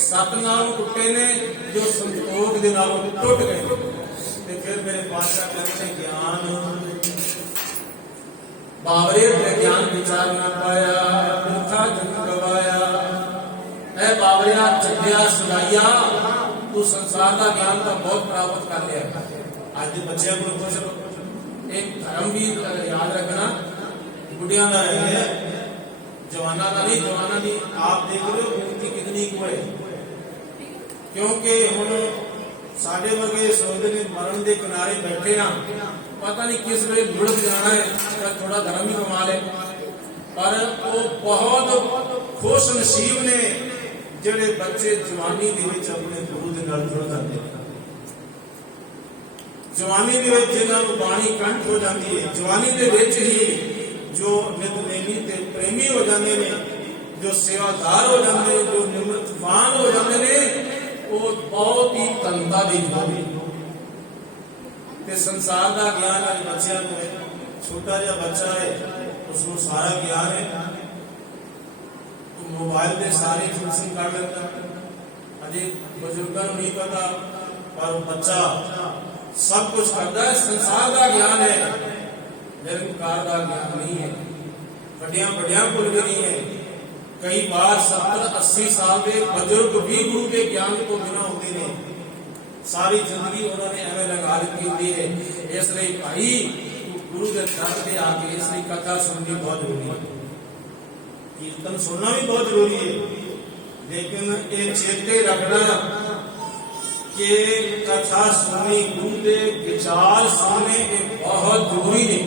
ਸਤ ਨਾਲੋਂ ਟੁੱਟੇ ਨੇ ਜੋ ਸੰਤੋਖ ਦੇ ਨਾਲੋਂ ਟੁੱਟ ਗਏ। ਤੇ ਫਿਰ ਮੇਰੇ ਪਾਤਸ਼ਾਹ ਕਹਿੰਦੇ ਗਿਆਨ ਬਾਬਰੇ ਤੇ ਗਿਆਨ ਵਿਚਾਰ ਨਾ ਪਾਇਆ, ਪੁਰਖਾ ਜਨ ਗਵਾਇਆ। ਐ ਬਾਬਰਿਆ ਚੱਲਿਆ ਸੁਣਾਈਆ, ਤੂੰ ਸੰਸਾਰ ਦਾ ਗਿਆਨ ਤਾਂ ਬਹੁਤ ਪ੍ਰਾਪਤ ਕਰ ਲਿਆ। ਅੱਜ ਦੇ ਬੱਚਿਆਂ ਕੋਲ ਪੁੱਛ ਲਓ, ਇੱਕ ਧਰਮ ਵੀ ਯਾਦ ਰੱਖਣਾ, ਬੁੱਢਿਆਂ ਦਾ ਹੈ, ਜਵਾਨਾਂ ਦਾ ਨਹੀਂ। ਜਵਾਨਾਂ ਦੀ ਆਪ ਦੇਖ ਲਓ ਗਿਣਤੀ ਕਿਤਨੀ ਕੁ ਹੈ, ਕਿਉਂਕਿ ਹੁਣ ਸਾਡੇ ਵਰਗੇ ਸੋਚਦੇ ਨੇ ਮਰਨ ਦੇ ਕਿਨਾਰੇ ਬੈਠੇ ਆ, ਪਤਾ ਨਹੀਂ ਕਿਸ ਵੇਲੇ ਲੁੜਕ ਜਾਣਾ ਹੈ, ਤਾਂ ਥੋੜਾ ਧਰਮ ਹੀ ਕਮਾ ਲੈ। ਪਰ ਉਹ ਬਹੁਤ ਖੁਸ਼ ਨਸੀਬ ਨੇ ਜਿਹੜੇ ਬੱਚੇ ਜਵਾਨੀ ਦੇ ਵਿੱਚ ਆਪਣੇ ਗੁਰੂ ਦੇ ਨਾਲ ਜੁੜ ਜਾਂਦੇ ਨੇ। ਜਵਾਨੀ ਦੇ ਵਿੱਚ ਜਿਹਨਾਂ ਨੂੰ ਬਾਣੀ ਕੰਠ ਹੋ ਜਾਂਦੀ ਹੈ, ਜਵਾਨੀ ਦੇ ਵਿੱਚ ਹੀ ਜੋ ਨਿਤਨੇਮੀ ਤੇ ਪ੍ਰੇਮੀ ਹੋ ਜਾਂਦੇ ਨੇ, ਜੋ ਸੇਵਾਦਾਰ ਹੋ ਜਾਂਦੇ ਨੇ, ਜੋ ਨਿਮਰਤਵਾਨ ਹੋ ਜਾਂਦੇ ਨੇ, ਉਹ ਬਹੁਤ ਹੀ ਧਨਤਾ ਦੀ ਜੋੜੀ। ਤੇ ਸੰਸਾਰ ਦਾ ਗਿਆਨ ਅੱਜ ਬੱਚਿਆਂ ਨੂੰ ਹੈ, ਛੋਟਾ ਜਿਹਾ ਬੱਚਾ ਹੈ ਉਸ ਨੂੰ ਸਾਰਾ ਗਿਆਨ ਹੈ, ਮੋਬਾਈਲ ਦੇ ਸਾਰੇ ਫੰਕਸ਼ਨ ਕਰ ਲੈਂਦਾ। ਅਜੇ ਬਜ਼ੁਰਗਾਂ ਨੂੰ ਨਹੀਂ ਪਤਾ, ਪਰ ਬੱਚਾ ਸਭ ਕੁਝ ਕਰਦਾ ਹੈ। ਸੰਸਾਰ ਦਾ ਗਿਆਨ ਹੈ, ਨਿਰੰਕਾਰ ਦਾ ਗਿਆਨ ਨਹੀਂ ਹੈ। ਵੱਡਿਆਂ ਵੱਡਿਆਂ ਕੋਲ ਵੀ ਨਹੀਂ ਹੈ। ਕਈ ਵਾਰ 70-80 ਸਾਲ ਦੇ ਬਜ਼ੁਰਗ ਵੀ ਗੁਰੂ ਦੇ ਗਿਆਨ ਤੋਂ ਬਿਨਾਂ ਹੁੰਦੇ ਨੇ। ਸਾਰੀ ਜ਼ਿੰਦਗੀ ਉਹਨਾਂ ਨੇ ਐਵੇਂ ਲਗਾ ਦਿੱਤੀ ਹੁੰਦੀ ਹੈ। ਇਸ ਲਈ ਭਾਈ ਗੁਰੂ ਦੇ ਦਰ ਤੇ ਆ ਕੇ ਇਸ ਲਈ ਕਥਾ ਸੁਣਨੀ ਬਹੁਤ ਜ਼ਰੂਰੀ ਹੈ, ਕੀਰਤਨ ਸੁਣਨਾ ਵੀ ਬਹੁਤ ਜ਼ਰੂਰੀ ਹੈ। ਲੇਕਿਨ ਇਹ ਚੇਤੇ ਰੱਖਣਾ ਕਿ ਕਥਾ ਸੁਣਨੀ, ਗੁਰੂ ਦੇ ਵਿਚਾਰ ਸੁਣਨੇ ਇਹ ਬਹੁਤ ਜ਼ਰੂਰੀ ਨੇ।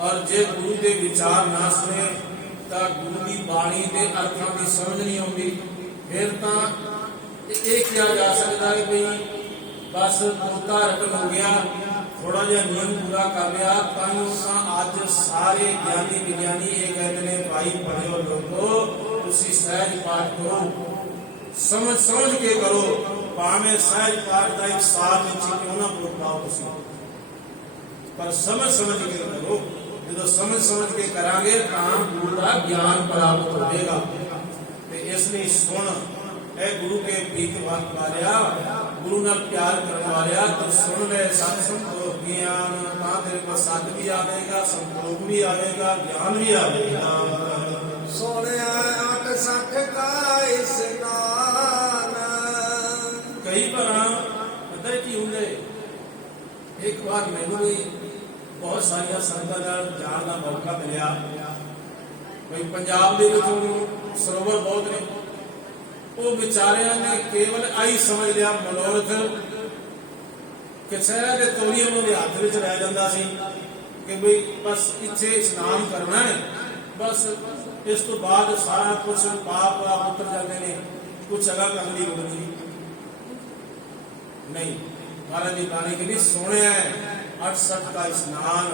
ਔਰ ਜੇ ਗੁਰੂ ਦੇ ਵਿਚਾਰ ਨਾ ਸੁਣੇ ਤਾਂ ਗੁਰੂ ਦੀ ਬਾਣੀ ਦੇ ਅਰਥਾਂ ਦੀ ਸਮਝ ਨਹੀਂ ਆਉਂਦੀ। ਫਿਰ ਤਾਂ ਇਹ ਕਿਹਾ ਜਾ ਸਕਦਾ ਹੈ ਵੀ ਬਸ ਤੋਤਾ ਰਟਨ ਹੋ ਗਿਆ, ਥੋੜਾ ਜਿਹਾ ਨਿਯਮ ਪੂਰਾ ਕਰ ਲਿਆ। ਤਾਂ ਅੱਜ ਸਾਰੇ ਗਿਆਨੀ ਵਿਗਿਆਨੀ ਇਹ ਕਹਿੰਦੇ ਨੇ ਭਾਈ ਪੜ੍ਹਿਓ ਲੋਕੋ, ਤੁਸੀਂ ਸਹਿਜ ਪਾਠ ਕਰੋ, ਸਮਝ ਕੇ ਕਰੋ, ਭਾਵੇਂ ਸਹਿਜ ਪਾਠ ਦਾ ਇੱਕ ਸਾਲ ਵਿੱਚ ਕਿਉਂ ਨਾ ਪਾਓ ਤੁਸੀਂ, ਪਰ ਸਮਝ ਕੇ ਕਰੋ। ਜਦੋਂ ਸਮਝ ਕੇ ਕਰਾਂਗੇ ਤਾਂ ਗੁਰੂ ਦਾ ਗਿਆਨ ਪ੍ਰਾਪਤ ਹੋਵੇਗਾ। ਤੇ ਇਸ ਲਈ ਸੁਣ, ਇਹ ਗੁਰੂ ਕੇ ਪ੍ਰੀਤ ਵਾਲਿਆ, ਗੁਰੂ ਨਾਲ ਪਿਆਰ ਕਰਨ ਵਾਲਿਆ, ਤੂੰ ਸੁਣ ਲੈ ਸਤ ਸੰਤੋਖ ਗਿਆਨ, ਤਾਂ ਤੇਰੇ ਕੋਲ ਸਤ ਵੀ ਆਵੇਗਾ, ਸੰਤੋਖ ਵੀ ਆਵੇਗਾ, ਗਿਆਨ ਵੀ ਆਵੇਗਾ। ਸੋਹਣਿਆ 860 ਕਾ ਇਸਨਾਨ। ਕਈ ਵਾਰ ਪਤਾ ਕੀ ਹੁੰਦਾ ਹੈ, ਇੱਕ ਵਾਰ ਮੈਨੂੰ ਵੀ ਬਹੁਤ ਸਾਰੀਆਂ ਸੰਗਤਾਂ ਨਾਲ ਜਾਣ ਦਾ ਮੌਕਾ ਮਿਲਿਆ। ਬਈ ਪੰਜਾਬ ਦੇ ਵਿੱਚ ਸਰੋਵਰ ਬਹੁਤ ਨੇ, ਉਹ ਵਿਚਾਰਿਆਂ ਨੇ ਕੇਵਲ ਆਈ ਸਮਝ ਲਿਆ ਮਨੋਰਥ ਕਿ ਸ਼ਹਿਰ ਦੇ ਤੋਲੀਏ ਉਹਦੇ ਹੱਥ ਵਿੱਚ ਰਹਿ ਜਾਂਦਾ ਸੀ ਕਿ ਬਈ ਬਸ ਇੱਥੇ ਇਸ਼ਨਾਨ ਕਰਨਾ ਹੈ, ਬਸ ਇਸ ਤੋਂ ਬਾਅਦ ਸਾਰਾ ਕੁਝ ਪਾਪ ਉਤਰ ਜਾਂਦੇ ਨੇ, ਕੁਝ ਅਗਾ ਕਰਨ ਦੀ ਲੋੜ ਨਹੀਂ। ਮਹਾਰਾਜ ਦੀ ਬਾਣੀ ਕਹਿੰਦੀ ਸੁਣਿਆ 860 ਦਾ ਇਸ਼ਨਾਨ,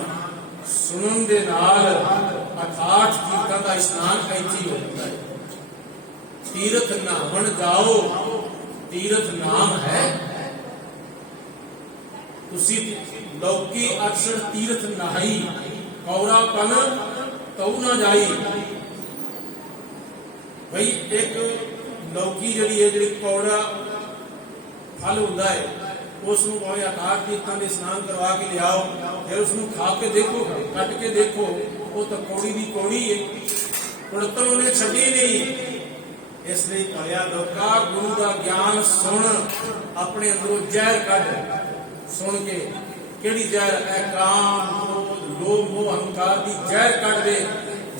ਸੁਣਨ ਦੇ ਨਾਲ ਅਠਾਠ ਤੀਰਥਾਂ ਦਾ ਇਸ਼ਨਾਨ ਇੱਥੇ ਹੋ ਜਾਂਦਾ ਹੈ। ਤੀਰਥ ਨਹਾਵਣ ਜਾਓ, ਤੀਰਥ ਨਾਮ ਹੈ। ਤੁਸੀਂ ਲੌਕੀ 68 ਤੀਰਥ ਨਹਾਈ, ਕੌਰਾਪਨ ਤਉ ਨਾ ਜਾਈ। ਬਈ ਇੱਕ ਲੌਕੀ ਜਿਹੜੀ ਹੈ, ਜਿਹੜੀ ਕੌੜਾ ਫਲ ਹੁੰਦਾ ਹੈ, ਉਸ ਨੂੰ ਭਾਵੇਂ 68 ਤੀਰਥਾਂ ਦੇ ਇਸ਼ਨਾਨ ਕਰਵਾ ਕੇ ਲਿਆਓ, ਫਿਰ ਉਸ ਨੂੰ ਖਾ ਕੇ ਦੇਖੋ, ਕੱਟ ਕੇ ਦੇਖੋ, ਉਹ ਤਾਂ ਕੌੜੀ ਦੀ ਕੌੜੀ ਹੈ, ਕੁੜਤਣ ਉਹਨੇ ਛੱਡੀ ਨਹੀਂ। ਇਸ ਲਈ ਭਲਿਆ ਲੋਕਾ, ਗੁਰੂ ਦਾ ਗਿਆਨ ਸੁਣ, ਆਪਣੇ ਅੰਦਰੋਂ ਜ਼ਹਿਰ ਕੱਢ। ਸੁਣ ਕੇ ਕਿਹੜੀ ਜ਼ਹਿਰ ਹੈ? ਕਾਮ, ਲੋਭ, ਮੋਹ, ਹੰਕਾਰ ਦੀ ਜ਼ਹਿਰ ਕੱਢ ਦੇ।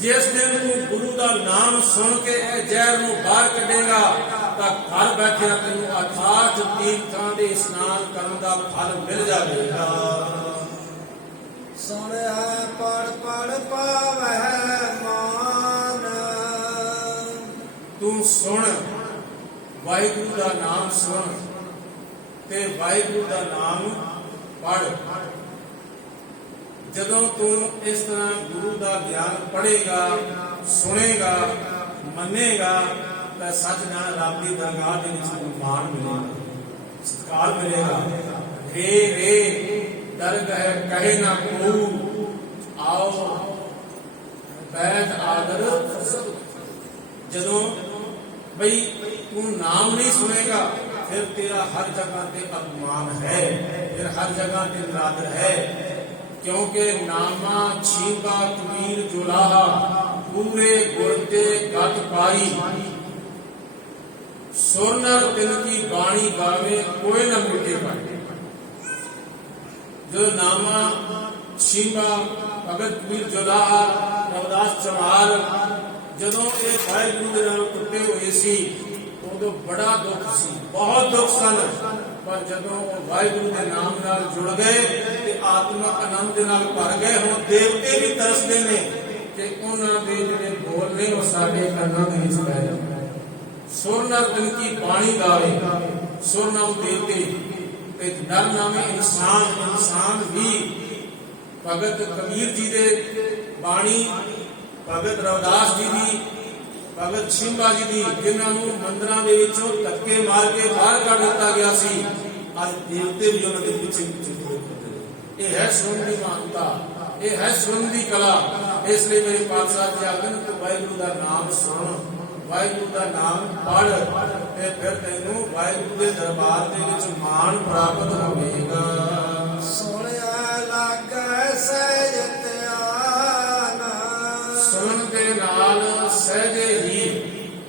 ਜਿਸ ਦਿਨ ਤੂੰ ਗੁਰੂ ਦਾ ਨਾਮ ਸੁਣ ਕੇ ਇਹ ਜ਼ਹਿਰ ਨੂੰ ਬਾਹਰ ਕੱਢੇਗਾ ਤਾਂ ਘਰ ਬੈਠਿਆ ਤੈਨੂੰ ਅਠਾਠ ਤੀਰਥਾਂ ਦੇ ਇਸ਼ਨਾਨ ਕਰਨ ਦਾ ਫਲ ਮਿਲ ਜਾਵੇਗਾ। ਸੁਣਿਆ ਪੜ ਪੜ ਪਾਵਹਿ ਮਾਨ। ਤੂੰ ਸੁਣ, ਵਾਹਿਗੁਰੂ ਦਾ ਨਾਮ ਸੁਣ ਤੇ ਵਾਹਿਗੁਰੂ ਦਾ ਨਾਮ ਪੜ। ਜਦੋਂ ਤੂੰ ਇਸ ਤਰ੍ਹਾਂ ਗੁਰੂ ਦਾ ਗਿਆਨ ਪੜ੍ਹੇਗਾ, ਸੁਣੇਗਾ, ਮੰਨੇਗਾ ਤਾਂ ਸੱਚ ਨਾਲ ਰੱਬ ਦੀ ਦਰਗਾਹ ਦੇ ਵਿੱਚ ਮਾਣ ਮਿਲੇਗਾ, ਸਤਿਕਾਰ ਮਿਲੇਗਾ। ਰੇ ਦਰਗਹਿ ਕਹੇ ਨਾ ਕੋ, ਆਓ ਬੈਠ ਆਦਰ। ਜਦੋਂ भाई तू नाम नहीं सुनेगा फिर तेरा हर जगह पे अपमान है, फिर हर जगह पे निरादर है। क्योंकि नामा छींका कबीर जुलाहा पूरे गुरते गत पाई, सोनर दिन की बाणी गावे कोई न मिटे पाए। जो नामा छींका भगत कबीर जुलाहा रविदास चमार ਜਦੋਂ ਇਹ ਵਾਹਿਗੁਰੂ ਦੇ ਨਾਲ ਟੁੱਟੇ ਹੋਏ ਸੀ ਉਦੋਂ ਬੜਾ ਦੁੱਖ ਸੀ, ਬਹੁਤ ਦੁੱਖ ਸਨ। ਪਰ ਜਦੋਂ ਉਹ ਵਾਹਿਗੁਰੂ ਦੇ ਨਾਮ ਨਾਲ ਜੁੜ ਗਏ ਤੇ ਆਤਮਿਕ ਆਨੰਦ ਦੇ ਨਾਲ ਭਰ ਗਏ। ਹੁਣ ਦੇਵਤੇ ਵੀ ਤਰਸਦੇ ਨੇ ਕਿ ਉਹਨਾਂ ਦੇ ਜਿਹੜੇ ਬੋਲ ਨੇ ਉਹ ਸਾਡੇ ਕੰਨਾਂ ਦੇ ਵਿੱਚ ਪੈ ਜਾਣ। ਸੁਰ ਨਰ ਦਿਨ ਕੀ ਬਾਣੀ ਗਾਵੇ, ਸੁਰ ਨਾਮ ਦੇਵਤੇ ਤੇ ਨਰ ਨਾਮੇ ਇਨਸਾਨ ਵੀ ਭਗਤ ਕਬੀਰ ਜੀ ਦੇ ਬਾਣੀ, ਭਗਤ ਰਵਿਦਾਸ ਜੀ ਦੀ, ਭਗਤ ਸ਼ਿੰਬਾ ਜੀ ਦੀ, ਜਿਨ੍ਹਾਂ ਨੂੰ ਮੰਦਰਾਂ ਦੇ ਵਿੱਚੋਂ ਧੱਕੇ ਮਾਰ ਕੇ ਬਾਹਰ ਕੱਢ ਦਿੱਤਾ ਗਿਆ ਸੀ, ਅੱਜ ਦੇਵਤੇ ਵੀ ਉਹਨਾਂ ਦੇ ਪਿੱਛੇ ਪਿੱਛੇ। ਇਹ ਹੈ ਸੁਣਨ ਦੀ ਮਾਨਤਾ, ਇਹ ਹੈ ਸੁਣਨ ਦੀ ਕਲਾ। ਇਸ ਲਈ ਮੇਰੇ ਪਾਤਸ਼ਾਹ ਸਾਹਿਬ ਜੀ ਆਖਦੇ ਨੇ ਵਾਹਿਗੁਰੂ ਦਾ ਨਾਮ ਸੁਣ, ਵਾਹਿਗੁਰੂ ਦਾ ਨਾਮ ਪੜ੍ਹ ਤੇ ਫਿਰ ਤੈਨੂੰ ਵਾਹਿਗੁਰੂ ਦੇ ਦਰਬਾਰ ਦੇ ਵਿੱਚ ਮਾਣ ਪ੍ਰਾਪਤ ਹੋਵੇਗਾ। ਸੁਣਿਆ ਲਾਗੈ ਸਹਿਜ ਧਿਆਨ, ਸੁਣਨ ਦੇ ਨਾਲ ਸਹਿਜੇ ਹੀ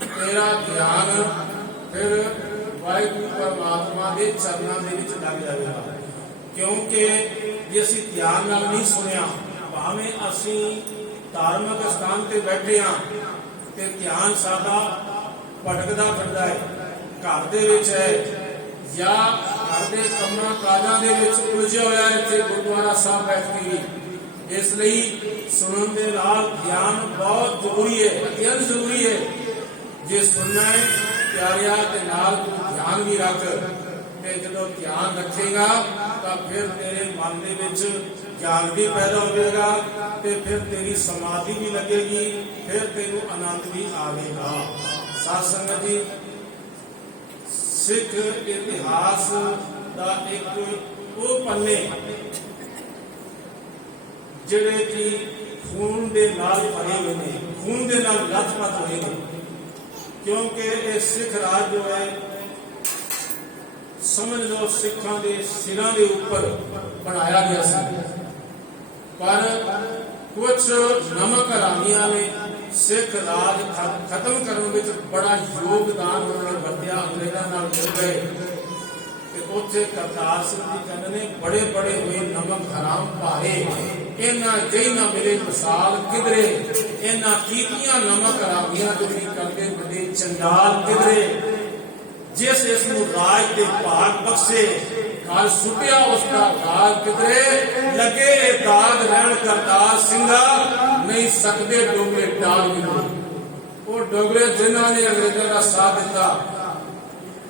ਤੇਰਾ ਧਿਆਨ ਫਿਰ ਵਾਹਿਗੁਰੂ ਪਰਮਾਤਮਾ ਦੇ ਚਰਨਾਂ ਦੇ ਵਿੱਚ ਲੱਗ ਜਾਵੇਗਾ। ਕਿਉਂਕਿ ਜੇ ਅਸੀਂ ਧਿਆਨ ਨਾਲ ਨਹੀਂ ਸੁਣਿਆ, ਭਾਵੇਂ ਅਸੀਂ ਧਾਰਮਿਕ ਸਥਾਨ ਤੇ ਬੈਠੇ ਹਾਂ ਤੇ ਧਿਆਨ ਸਾਡਾ ਭਟਕਦਾ ਫਿਰਦਾ ਹੈ, ਘਰ ਦੇ ਵਿੱਚ ਹੈ ਜਾਂ ਘਰ ਦੇ ਕੰਮਾਂ ਕਾਜਾਂ ਦੇ ਵਿੱਚ ਉਲਝਿਆ ਹੋਇਆ ਹੈ ਤੇ ਗੁਰਦੁਆਰਾ ਸਾਹਿਬ ਬੈਠ ਕੇ ਵੀ। ਇਸ ਲਈ ਸੁਣਨ ਦੇ ਨਾਲ ਧਿਆਨ ਬਹੁਤ ਜ਼ਰੂਰੀ ਹੈ, ਅਤਿਅੰਤ ਜ਼ਰੂਰੀ ਹੈ। ਜੇ ਸੁਣਨਾ ਹੈ ਪਿਆਰਿਆ ਤੇ ਨਾਲ ਧਿਆਨ ਵੀ ਰੱਖ, ਤੇ ਜਦੋਂ ਧਿਆਨ ਰੱਖੇਗਾ ਤਾਂ ਫਿਰ ਤੇਰੇ ਮਨ ਦੇ ਵਿੱਚ ਗਿਆਨ ਵੀ ਪੈਦਾ ਹੋਵੇਗਾ ਤੇ ਫਿਰ ਤੇਰੀ ਸਮਾਧੀ ਵੀ ਲੱਗੇਗੀ, ਫਿਰ ਤੈਨੂੰ ਆਨੰਦ ਵੀ ਆਵੇਗਾ। ਸਾਧ ਸੰਗਤ ਜੀ, ਸਿੱਖ ਇਤਿਹਾਸ ਦਾ ਇੱਕ ਉਹ ਪੰਨੇ ਜਿਹੜੇ ਕਿ ਖੂਨ ਦੇ ਨਾਲ ਭਰੇ ਹੋਏ ਨੇ, ਖੂਨ ਦੇ ਨਾਲ ਲੱਥਪੱਥ ਹੋਏ ਨੇ। ਕਿਉਂਕਿ ਇਹ ਸਿੱਖ ਰਾਜ ਜੋ ਹੈ, ਸਮਝ ਲਓ ਸਿੱਖਾਂ ਦੇ ਸਿਰਾਂ ਦੇ ਉੱਪਰ ਬਣਾਇਆ ਗਿਆ ਸੀ, ਪਰ ਕੁਝ ਨਮਕ ਹਰਾਮੀਆਂ ਨੇ ਸਿੱਖ ਰਾਜ ਖਤਮ ਕਰਨ ਵਿੱਚ ਬੜਾ ਯੋਗਦਾਨ ਉਹਨਾਂ ਨੇ ਵਰਤਿਆ। ਅੰਗਰੇਜ਼ਾਂ ਨਾਲ ਮਿਲ ਗਏ ਤੇ ਉੱਥੇ ਕਰਤਾਰ ਸਿੰਘ ਜੀ ਕਹਿੰਦੇ ਨੇ ਬੜੇ ਬੜੇ ਹੋਏ ਨਮਕ ਹਰਾਮ ਭਾਏ, ਇਹਨਾਂ ਜਿਹੀ ਨਾ ਮਿਲੇ ਮਿਸਾਲ ਕਿਧਰੇ। ਇਹਨਾਂ ਕੀਤੀਆਂ ਨਮਕ ਹਰਾਮੀਆਂ ਜੋ ਵੀ ਕਰਦੇ ਬੜੇ ਚੰਡਾਲ ਕਿਧਰੇ। ਜਿਸ ਇਸ ਨੂੰ ਰਾਜ ਦੇ ਭਾਗ ਬਖਸ਼ੇ, ਨਾਲ ਸੁਟਿਆ ਉਸ ਦਾ ਦਾਗ ਕਿਧਰੇ। ਲੱਗੇ ਇਹ ਦਾਗ ਰਹਿਣ ਕਰਤਾਰ ਸਿੰਘਾ, ਨਹੀਂ ਸਕਦੇ ਡੋਗਰੇ ਡਾਲ ਕਿਧਰੇ। ਉਹ ਡੋਗਰੇ ਜਿਨ੍ਹਾਂ ਨੇ ਅੰਗਰੇਜ਼ਾਂ ਦਾ ਸਾਥ ਦਿੱਤਾ,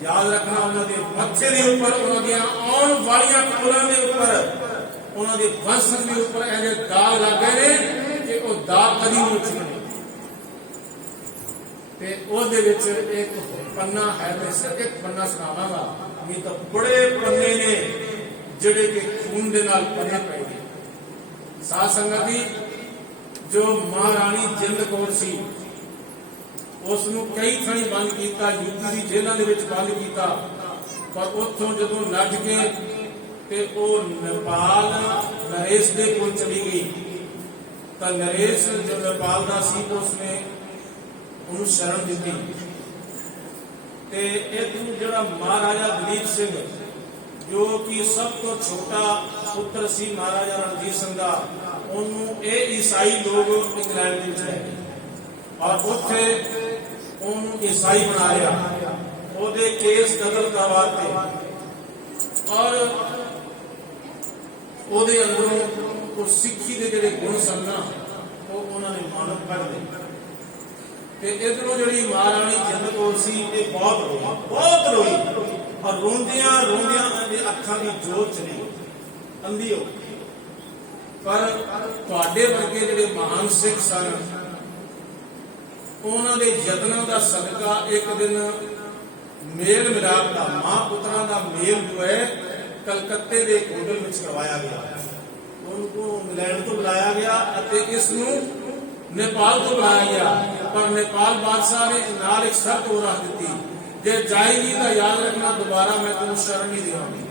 ਯਾਦ ਰੱਖਣਾ ਉਹਨਾਂ ਦੇ ਮੱਥੇ ਦੇ ਉੱਪਰ, ਉਹਨਾਂ ਦੀਆਂ ਆਉਣ ਵਾਲੀਆਂ ਕੁਲਾਂ ਦੇ ਉੱਪਰ, ਉਹਨਾਂ ਦੇ ਵੰਸ਼ਜ ਦੇ ਉੱਪਰ ਇਹਦੇ ਦਾਗ ਲੱਗ ਗਏ ਨੇ ਕਿ ਉਹ ਦਾਗ ਕਦੀ ਨਹੀਂ ਉੱਠਣੇ। ਤੇ ਉਹਦੇ ਵਿੱਚ ਇੱਕ ਪੰਨਾ ਹੈ, ਮੈਂ ਸਿਰਫ ਇੱਕ ਪੰਨਾ ਸੁਣਾਵਾਂਗਾ, ਨਹੀਂ ਤਾਂ ਬੜੇ ਪੰਨੇ ਨੇ ਜਿਹੜੇ ਕਿ ਖੂਨ ਦੇ ਨਾਲ ਭਰੇ ਪਏ ਨੇ। ਸਾਧ ਸੰਗਤ ਜੀ, ਜੋ ਮਹਾਰਾਣੀ ਜਿੰਦ ਕੌਰ ਸੀ, ਉਸ ਨੂੰ ਕਈ ਥਾਈਂ ਬੰਦ ਕੀਤਾ, ਯੂਪੀ ਦੀ ਜੇਲ੍ਹਾਂ ਦੇ ਵਿੱਚ ਬੰਦ ਕੀਤਾ, ਪਰ ਉੱਥੋਂ ਜਦੋਂ ਨੱਠ ਕੇ ਤੇ ਉਹ ਨੇਪਾਲ ਨਰੇਸ਼ ਦੇ ਕੋਲ ਚਲੀ ਗਈ, ਤਾਂ ਨਰੇਸ਼ ਜੋ ਨੇਪਾਲ ਦਾ ਸੀ ਉਸਨੇ ਉਹਨੂੰ ਸ਼ਰਨ ਦਿੱਤੀ। ਤੇ ਇਹਨੂੰ ਜਿਹੜਾ ਮਹਾਰਾਜਾ ਦਲੀਪ ਸਿੰਘ, ਜੋ ਕਿ ਸਭ ਤੋਂ ਛੋਟਾ ਪੁੱਤਰ ਸੀ ਮਹਾਰਾਜਾ ਰਣਜੀਤ ਸਿੰਘ ਦਾ, ਉਹਨੂੰ ਇਹ ਈਸਾਈ ਲੋਕ ਇੰਗਲੈਂਡ ਦੇ ਵਿੱਚ ਲੈ ਗਏ ਔਰ ਉੱਥੇ ਉਹਨੂੰ ਈਸਾਈ ਬਣਾ ਲਿਆ। ਉਹਦੇ ਕੇਸ ਕਤਲ ਕਰਵਾਤੇ ਔਰ ਉਹਦੇ ਅੰਦਰੋਂ ਉਹ ਸਿੱਖੀ ਦੇ ਜਿਹੜੇ ਗੁਣ ਸਨ ਨਾ, ਉਹ ਉਹਨਾਂ ਨੇ ਮਾਨਵ ਕੱਢ ਲਏ। ਤੇ ਇਧਰੋਂ ਜਿਹੜੀ ਮਹਾਰਾਣੀ ਜਿੰਦ ਕੌਰ ਸੀ, ਇਹ ਬਹੁਤ ਰੋਈ ਔਰ ਰੋਂਦਿਆਂ ਰੋਂਦਿਆਂ ਇਹਦੇ ਅੱਖਾਂ ਦੀ ਜੋਤ ਚਲੀ, ਅੰਧੀ ਹੋ ਗਈ। ਪਰ ਤੁਹਾਡੇ ਵਰਗੇ ਜਿਹੜੇ ਮਹਾਨ ਸਿੱਖ ਸਨ, ਉਹਨਾਂ ਦੇ ਯਤਨਾਂ ਦਾ ਸਦਕਾ ਇੱਕ ਦਿਨ ਮੇਲ ਮਿਲਾਪ ਦਾ, ਮਾਂ ਪੁੱਤਰਾਂ ਦਾ ਮੇਲ ਜੋ ਹੈ ਕਲਕੱਤੇ ਦੇ ਹੋਟਲ ਵਿੱਚ ਕਰਵਾਇਆ ਗਿਆ। ਉਹਨੂੰ ਇੰਗਲੈਂਡ ਤੋਂ ਬੁਲਾਇਆ ਗਿਆ ਅਤੇ ਇਸ ਨੂੰ ਨੇਪਾਲ ਤੋਂ ਬੁਲਾਇਆ ਗਿਆ। पर नेपाल बादशाह ने नाल एक शर्त हो रख दी, जे जाएगी तो याद रखना दोबारा मैं तेन शरण नहीं देवांगी।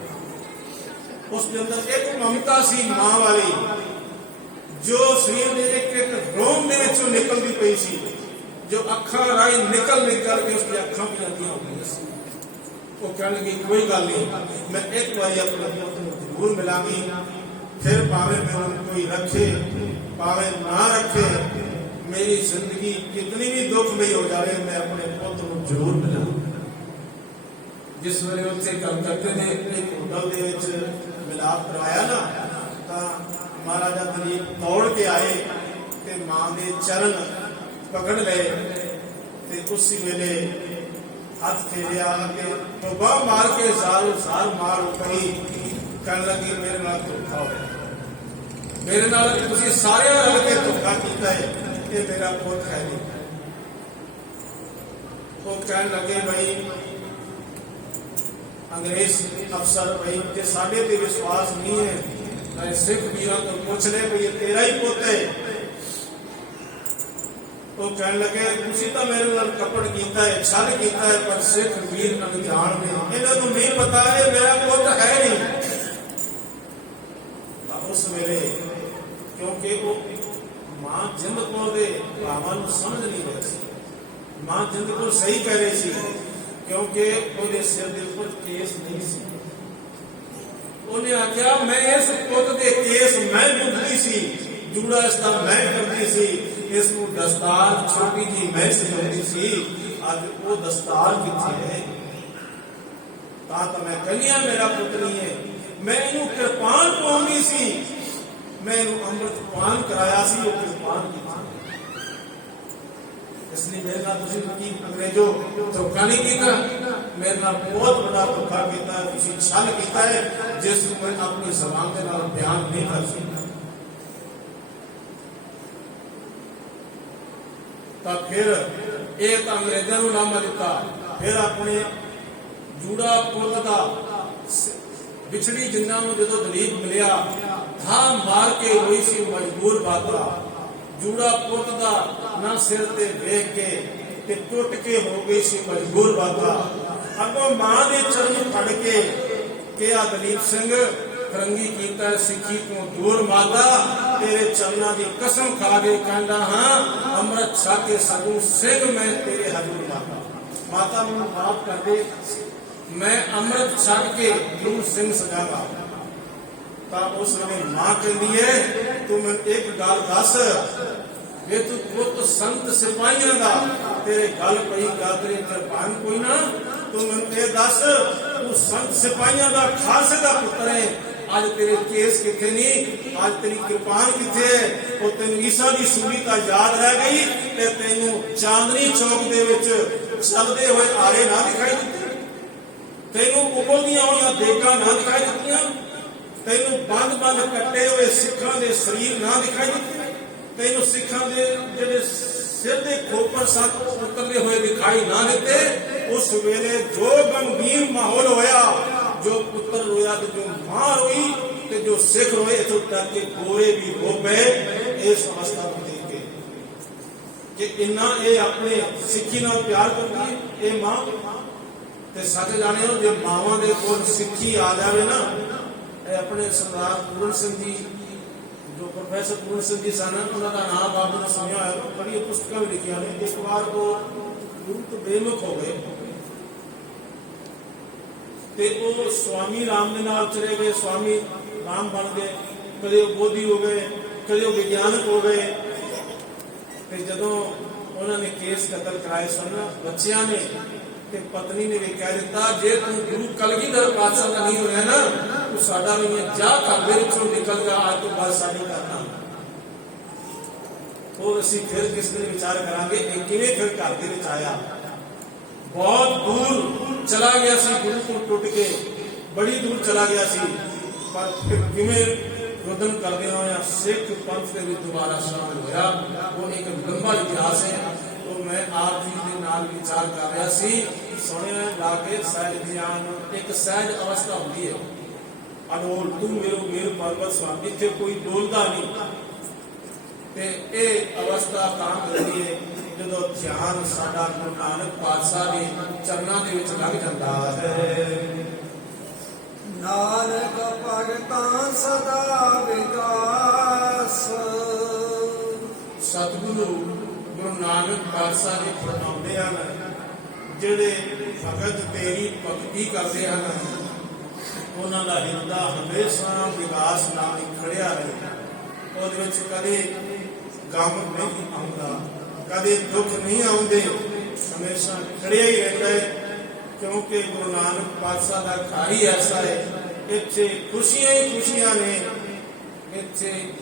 उसके अंदर एक ममता सी मां वाली, जो शरीर के एक एक रोम के विचों निकलती पई सी, जो अखां राही निकल के उसकी अखां भी आंदियां हो गई सी। वो कहने लगी कोई गल नहीं, मैं एक बार अपने पुत्र को जरूर मिलांगी, फिर भावे मैं कोई रखे भावे ना रखे, मेरी जिंदगी कितनी भी दुखमई हो जाए मैं अपने पुत्र को जरूर मिलांगी। जिस वे उत्थे कलकत्ते ने एक होटल दे विच मिलाप करवाया ना, तो महाराजा दलीप दौड़ के आए ते मां दे चरण पकड़ लए ते उसी वेले हाथ फेरिया के तौबा मार के जार मार उठी, कहने लगी मेरे नाल धोखा होया, मेरे नाल तुसीं सारे रल के धोखा कीता है, ये मेरा पुत्र है नहीं। वो कहने लगे भाई अंग्रेज अफसर, भाई जे साडे ते विश्वास नहीं है, मैं सिख वीरां तो पूछ ले भाई ये तेरा ही पुत्र है। वो कहने लगे तुसीं तो मेरे नाल कपट कीता है, छल कीता है, पर सिख वीर अनजान ने, इन्हां नूं नहीं पता है मेरा पुत्र है नहीं। उस वेले क्योंकि वो मां जिंद को दे भावां नूं समझ नहीं रही सी, मां जिंद को सही कह रही सी, क्योंकि ਉਹਦੇ सिर के ऊपर केस नहीं सी। ਉਹਨੇ आख्या मैं इस पुत के केस मैं बुझदी सी, जूड़ा इसका मैं करदी सी, इसनूं दस्तार छोटी जी मैं सजाउंदी सी, अज वो दस्तार किथे है? तो मैं कहनी मेरा पुत्र नहीं है, मैं इनू कृपान पाउंदी सी, मैं इनू अमृत पान कराया सी, वो कृपान की। इसलिए मेरे नाल तुसीं की अंग्रेजों धोखा नहीं कीता, मेरे नाल बहुत बड़ा धोखा कीता, तुसीं छल कीता है जिस मैं अपनी ज़बान दे नाल बयान नहीं कर सकता। तो फिर एक अंग्रेजों नूं नाम दिता, फिर अपने जूड़ा पुत दा बिछड़ी जिन्ना नूं जदों दलीप मिलिया, था मार के रोई सी मजबूर बादरा, जूड़ा पुत दा ना सिर ते वेख के ते टुट के हो गई सी मजबूर बाबा। अगों मां दे चरण फड़ के कहा दलीप सिंह फरंगी कीता सिक्खी तो दूर माता, तेरे चरणों की कसम खा के कहना हाँ अमृत छक के सगू सिंह मैं तेरे हजूर माता, माता मैनूं माफ कर दे, मैं अमृत छक के गुरु सिंह सजागा। तो उस वेले मां कहती है तू मैं एक गल दस, वे तू पुत संत सिपाहियों का तेरे गल पई गल तेरे कृपान कोई ना, तू मैं ये दस तू संत सिपाहियों का खालसे का पुत्र है, आज तेरे केस किथे नहीं, आज तेरी कृपान किथे है? वो तेन ईसा की सूली का याद रह गई ते तेनू चांदनी चौक दे विच चलदे हुए आरे ना दिखाई दिते, तेनू उबलदियां होईयां देगां ना दिखाई दित्तियां, तेनू बंद बंद कट्टे हुए सिखां दे शरीर ना दिखाई दिते, तेनू सिखां दे जिहड़े सिर दे खोपर सन उतरदे हुए दिखाई ना दिते। उस वेले जो गंभीर माहौल होया, जो पुत्र रोया तो जो मां रोई तो जो सिख रोए, इथों तक के गोरे भी हो गए इस अवस्था को देख के कि इन्ना ये अपने सिक्खी नाल प्यार करती है। ये मां ते सच जाने हो, जो मावां दे कोल सिक्खी आ जाए ना, अपने सरदार पूरन सिंह जी जो प्रोफेसर पूरन सिंह जी सन, उन्होंने नाम आपने सुनिया है, बड़ी पुस्तक भी लिखिया ने। एक बार वो गुरु तो बेमुख हो गए ते वो स्वामी राम के नाल चले गए, स्वामी राम बन गए, कदे बोधी हो गए, कदे विज्ञानक हो गए। जदों उन्होंने केस कतल कराए सन बच्चिया ने, पत्नी ने भी कह दिता जे तू गुरु कलगीधर पातशाह का नहीं होया ना, तू साडा नहीं है, जा घर दे विचों निकल जा, आज तो बात साडी करना। और असीं फिर किस दिन विचार करांगे किवें फिर घर दे विच आया। बहुत दूर चला गया सी, गुरु को टुट के बड़ी दूर चला गया सी, पर फिर किवें रुदन करदे होया सिख पंथ दे विच दोबारा शामिल होया। वो एक लंबा इतिहास है, तो मैं आप जी के नाल विचार कर रहा सी। सुने लागे सहज ध्यान एक सहज अवस्था होती है, अडोल तू मेरो मेर पर्वत स्वामी, जिथे कोई डोलदा नहीं, ते ए अवस्था काम करती है ਜਦੋਂ ਧਿਆਨ ਸਾਡਾ ਗੁਰੂ ਨਾਨਕ ਪਾਤਸ਼ਾਹ ਦੇ ਚਰਨਾਂ ਦੇ ਵਿੱਚ ਲੱਗ ਜਾਂਦਾ ਹੈ। ਨਾਨਕ ਭਗਤਾਂ ਸਦਾ ਵਿਗਾਸ। ਸਤਿਗੁਰੂ ਗੁਰੂ ਨਾਨਕ ਪਾਤਸ਼ਾਹ ਜੀ ਫਰਮਾਉਂਦੇ ਹਨ, ਜਿਹੜੇ ਭਗਤ ਤੇਰੀ ਭਗਤੀ ਕਰਦੇ ਹਨ ਉਹਨਾਂ ਦਾ ਹਿਰਦਾ ਹਮੇਸ਼ਾ ਵਿਕਾਸ ਨਾਲ ਹੀ ਖੜਿਆ ਰਹੇ। ਉਹਦੇ ਵਿੱਚ ਕਦੇ ਗਮ ਨਹੀਂ ਆਉਂਦਾ, ਕਦੇ ਦੁੱਖ ਨਹੀਂ ਆਉਂਦੇ, ਹਮੇਸ਼ਾ ਖੜਿਆ ਹੀ ਰਹਿੰਦਾ ਹੈ। ਕਿਉਂਕਿ ਗੁਰੂ ਨਾਨਕ ਪਾਤਸ਼ਾਹ ਦਾ ਘਰ ਹੀ ਐਸਾ ਹੈ, ਇੱਥੇ ਖੁਸ਼ੀਆਂ ਹੀ ਖੁਸ਼ੀਆਂ ਨੇ, ਇੱਥੇ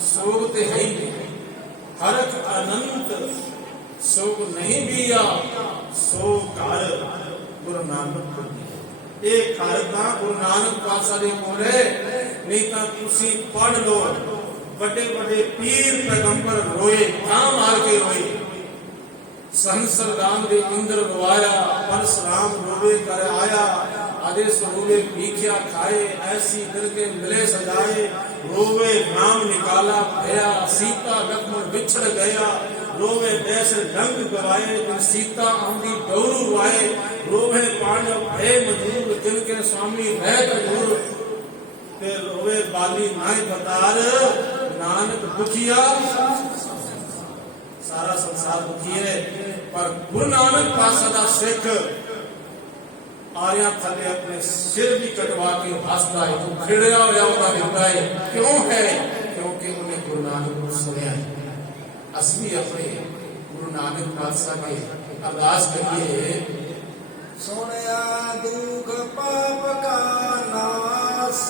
ਸੋਗ ਤੇ ਹੈ ਹੀ ਨਹੀਂ। ਹਰਕ ਅਨੰਤ ਸੋਗ ਨਹੀਂ ਬੀਆ, ਸੋ ਘਰ ਗੁਰੂ ਨਾਨਕ ਦੀ। ਇਹ ਘਰ ਤਾਂ ਗੁਰੂ ਨਾਨਕ ਪਾਤਸ਼ਾਹ ਦੇ ਕੋਲ ਹੈ। ਨਹੀਂ ਤਾਂ ਤੁਸੀਂ ਪੜ੍ਹ ਲਓ, ਵੱਡੇ ਵੱਡੇ ਪੀਰ ਪੈਗੰਬਰ ਰੋਏ, ਤਾਂ ਮਾਰ ਕੇ ਰੋਏ। ਸੰਸਰ ਰਾਮ ਦੇ ਇੰਦਰ ਰਵਾਇਆ, ਪਰਸਰਾਮ ਰੋਵੇ ਕਰ ਆਇਆ। आदेश रोवे भीख्या खाए, ऐसी दिल के मिले सजाए। रोवे राम निकाला भया, सीता लक्ष्मण बिछड़ गया। रोवे देश रंग गवाए, सीता आंधी गौरू वाए। रोवे पांडव भय मजूर, जिनके स्वामी रह दूर। फिर रोवे बाली नाय बतार, नानक दुखिया। सारा संसार दुखी है, पर गुरु नानक पातशाह दा सिख आरिया थले अपने सिर भी कटवा के हंसता है, तो खिड़या होया होता दिखता है। क्यों है? क्योंकि उन्हें गुरु नानक को सुनिया है। असली अपने गुरु नानक पातशाह के अरदास करिए, सुनिया दुख पाप का नाश।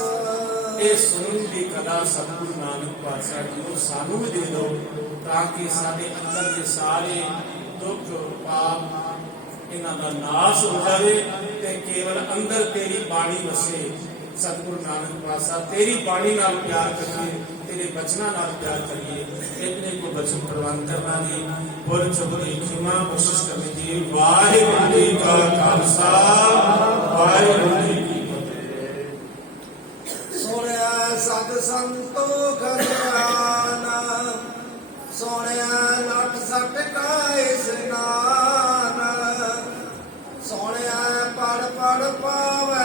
ये सुनने की कला सतगुरु नानक पातशाह जी को सानू भी दे दो, ताकि सारे अंदर के सारे दुख पाप इन्हां दा नाश हो जाए ते केवल अंदर तेरी बाणी वसे। सतगुरु नानक पातशाह तेरी बाणी नाल प्यार करिए, तेरे बचना नाल प्यार करिए। इतने को बचन प्रवान करना जी, बोल चुपदी खिमा कोशिश करनी जी। वाहिगुरू जी का खालसा, वाहिगुरू जी की फतेह। सुनिया सत संतोख ज्ञान, सुनिया लठ सट का स्नान। सुनिया पढ़ पढ़ पावै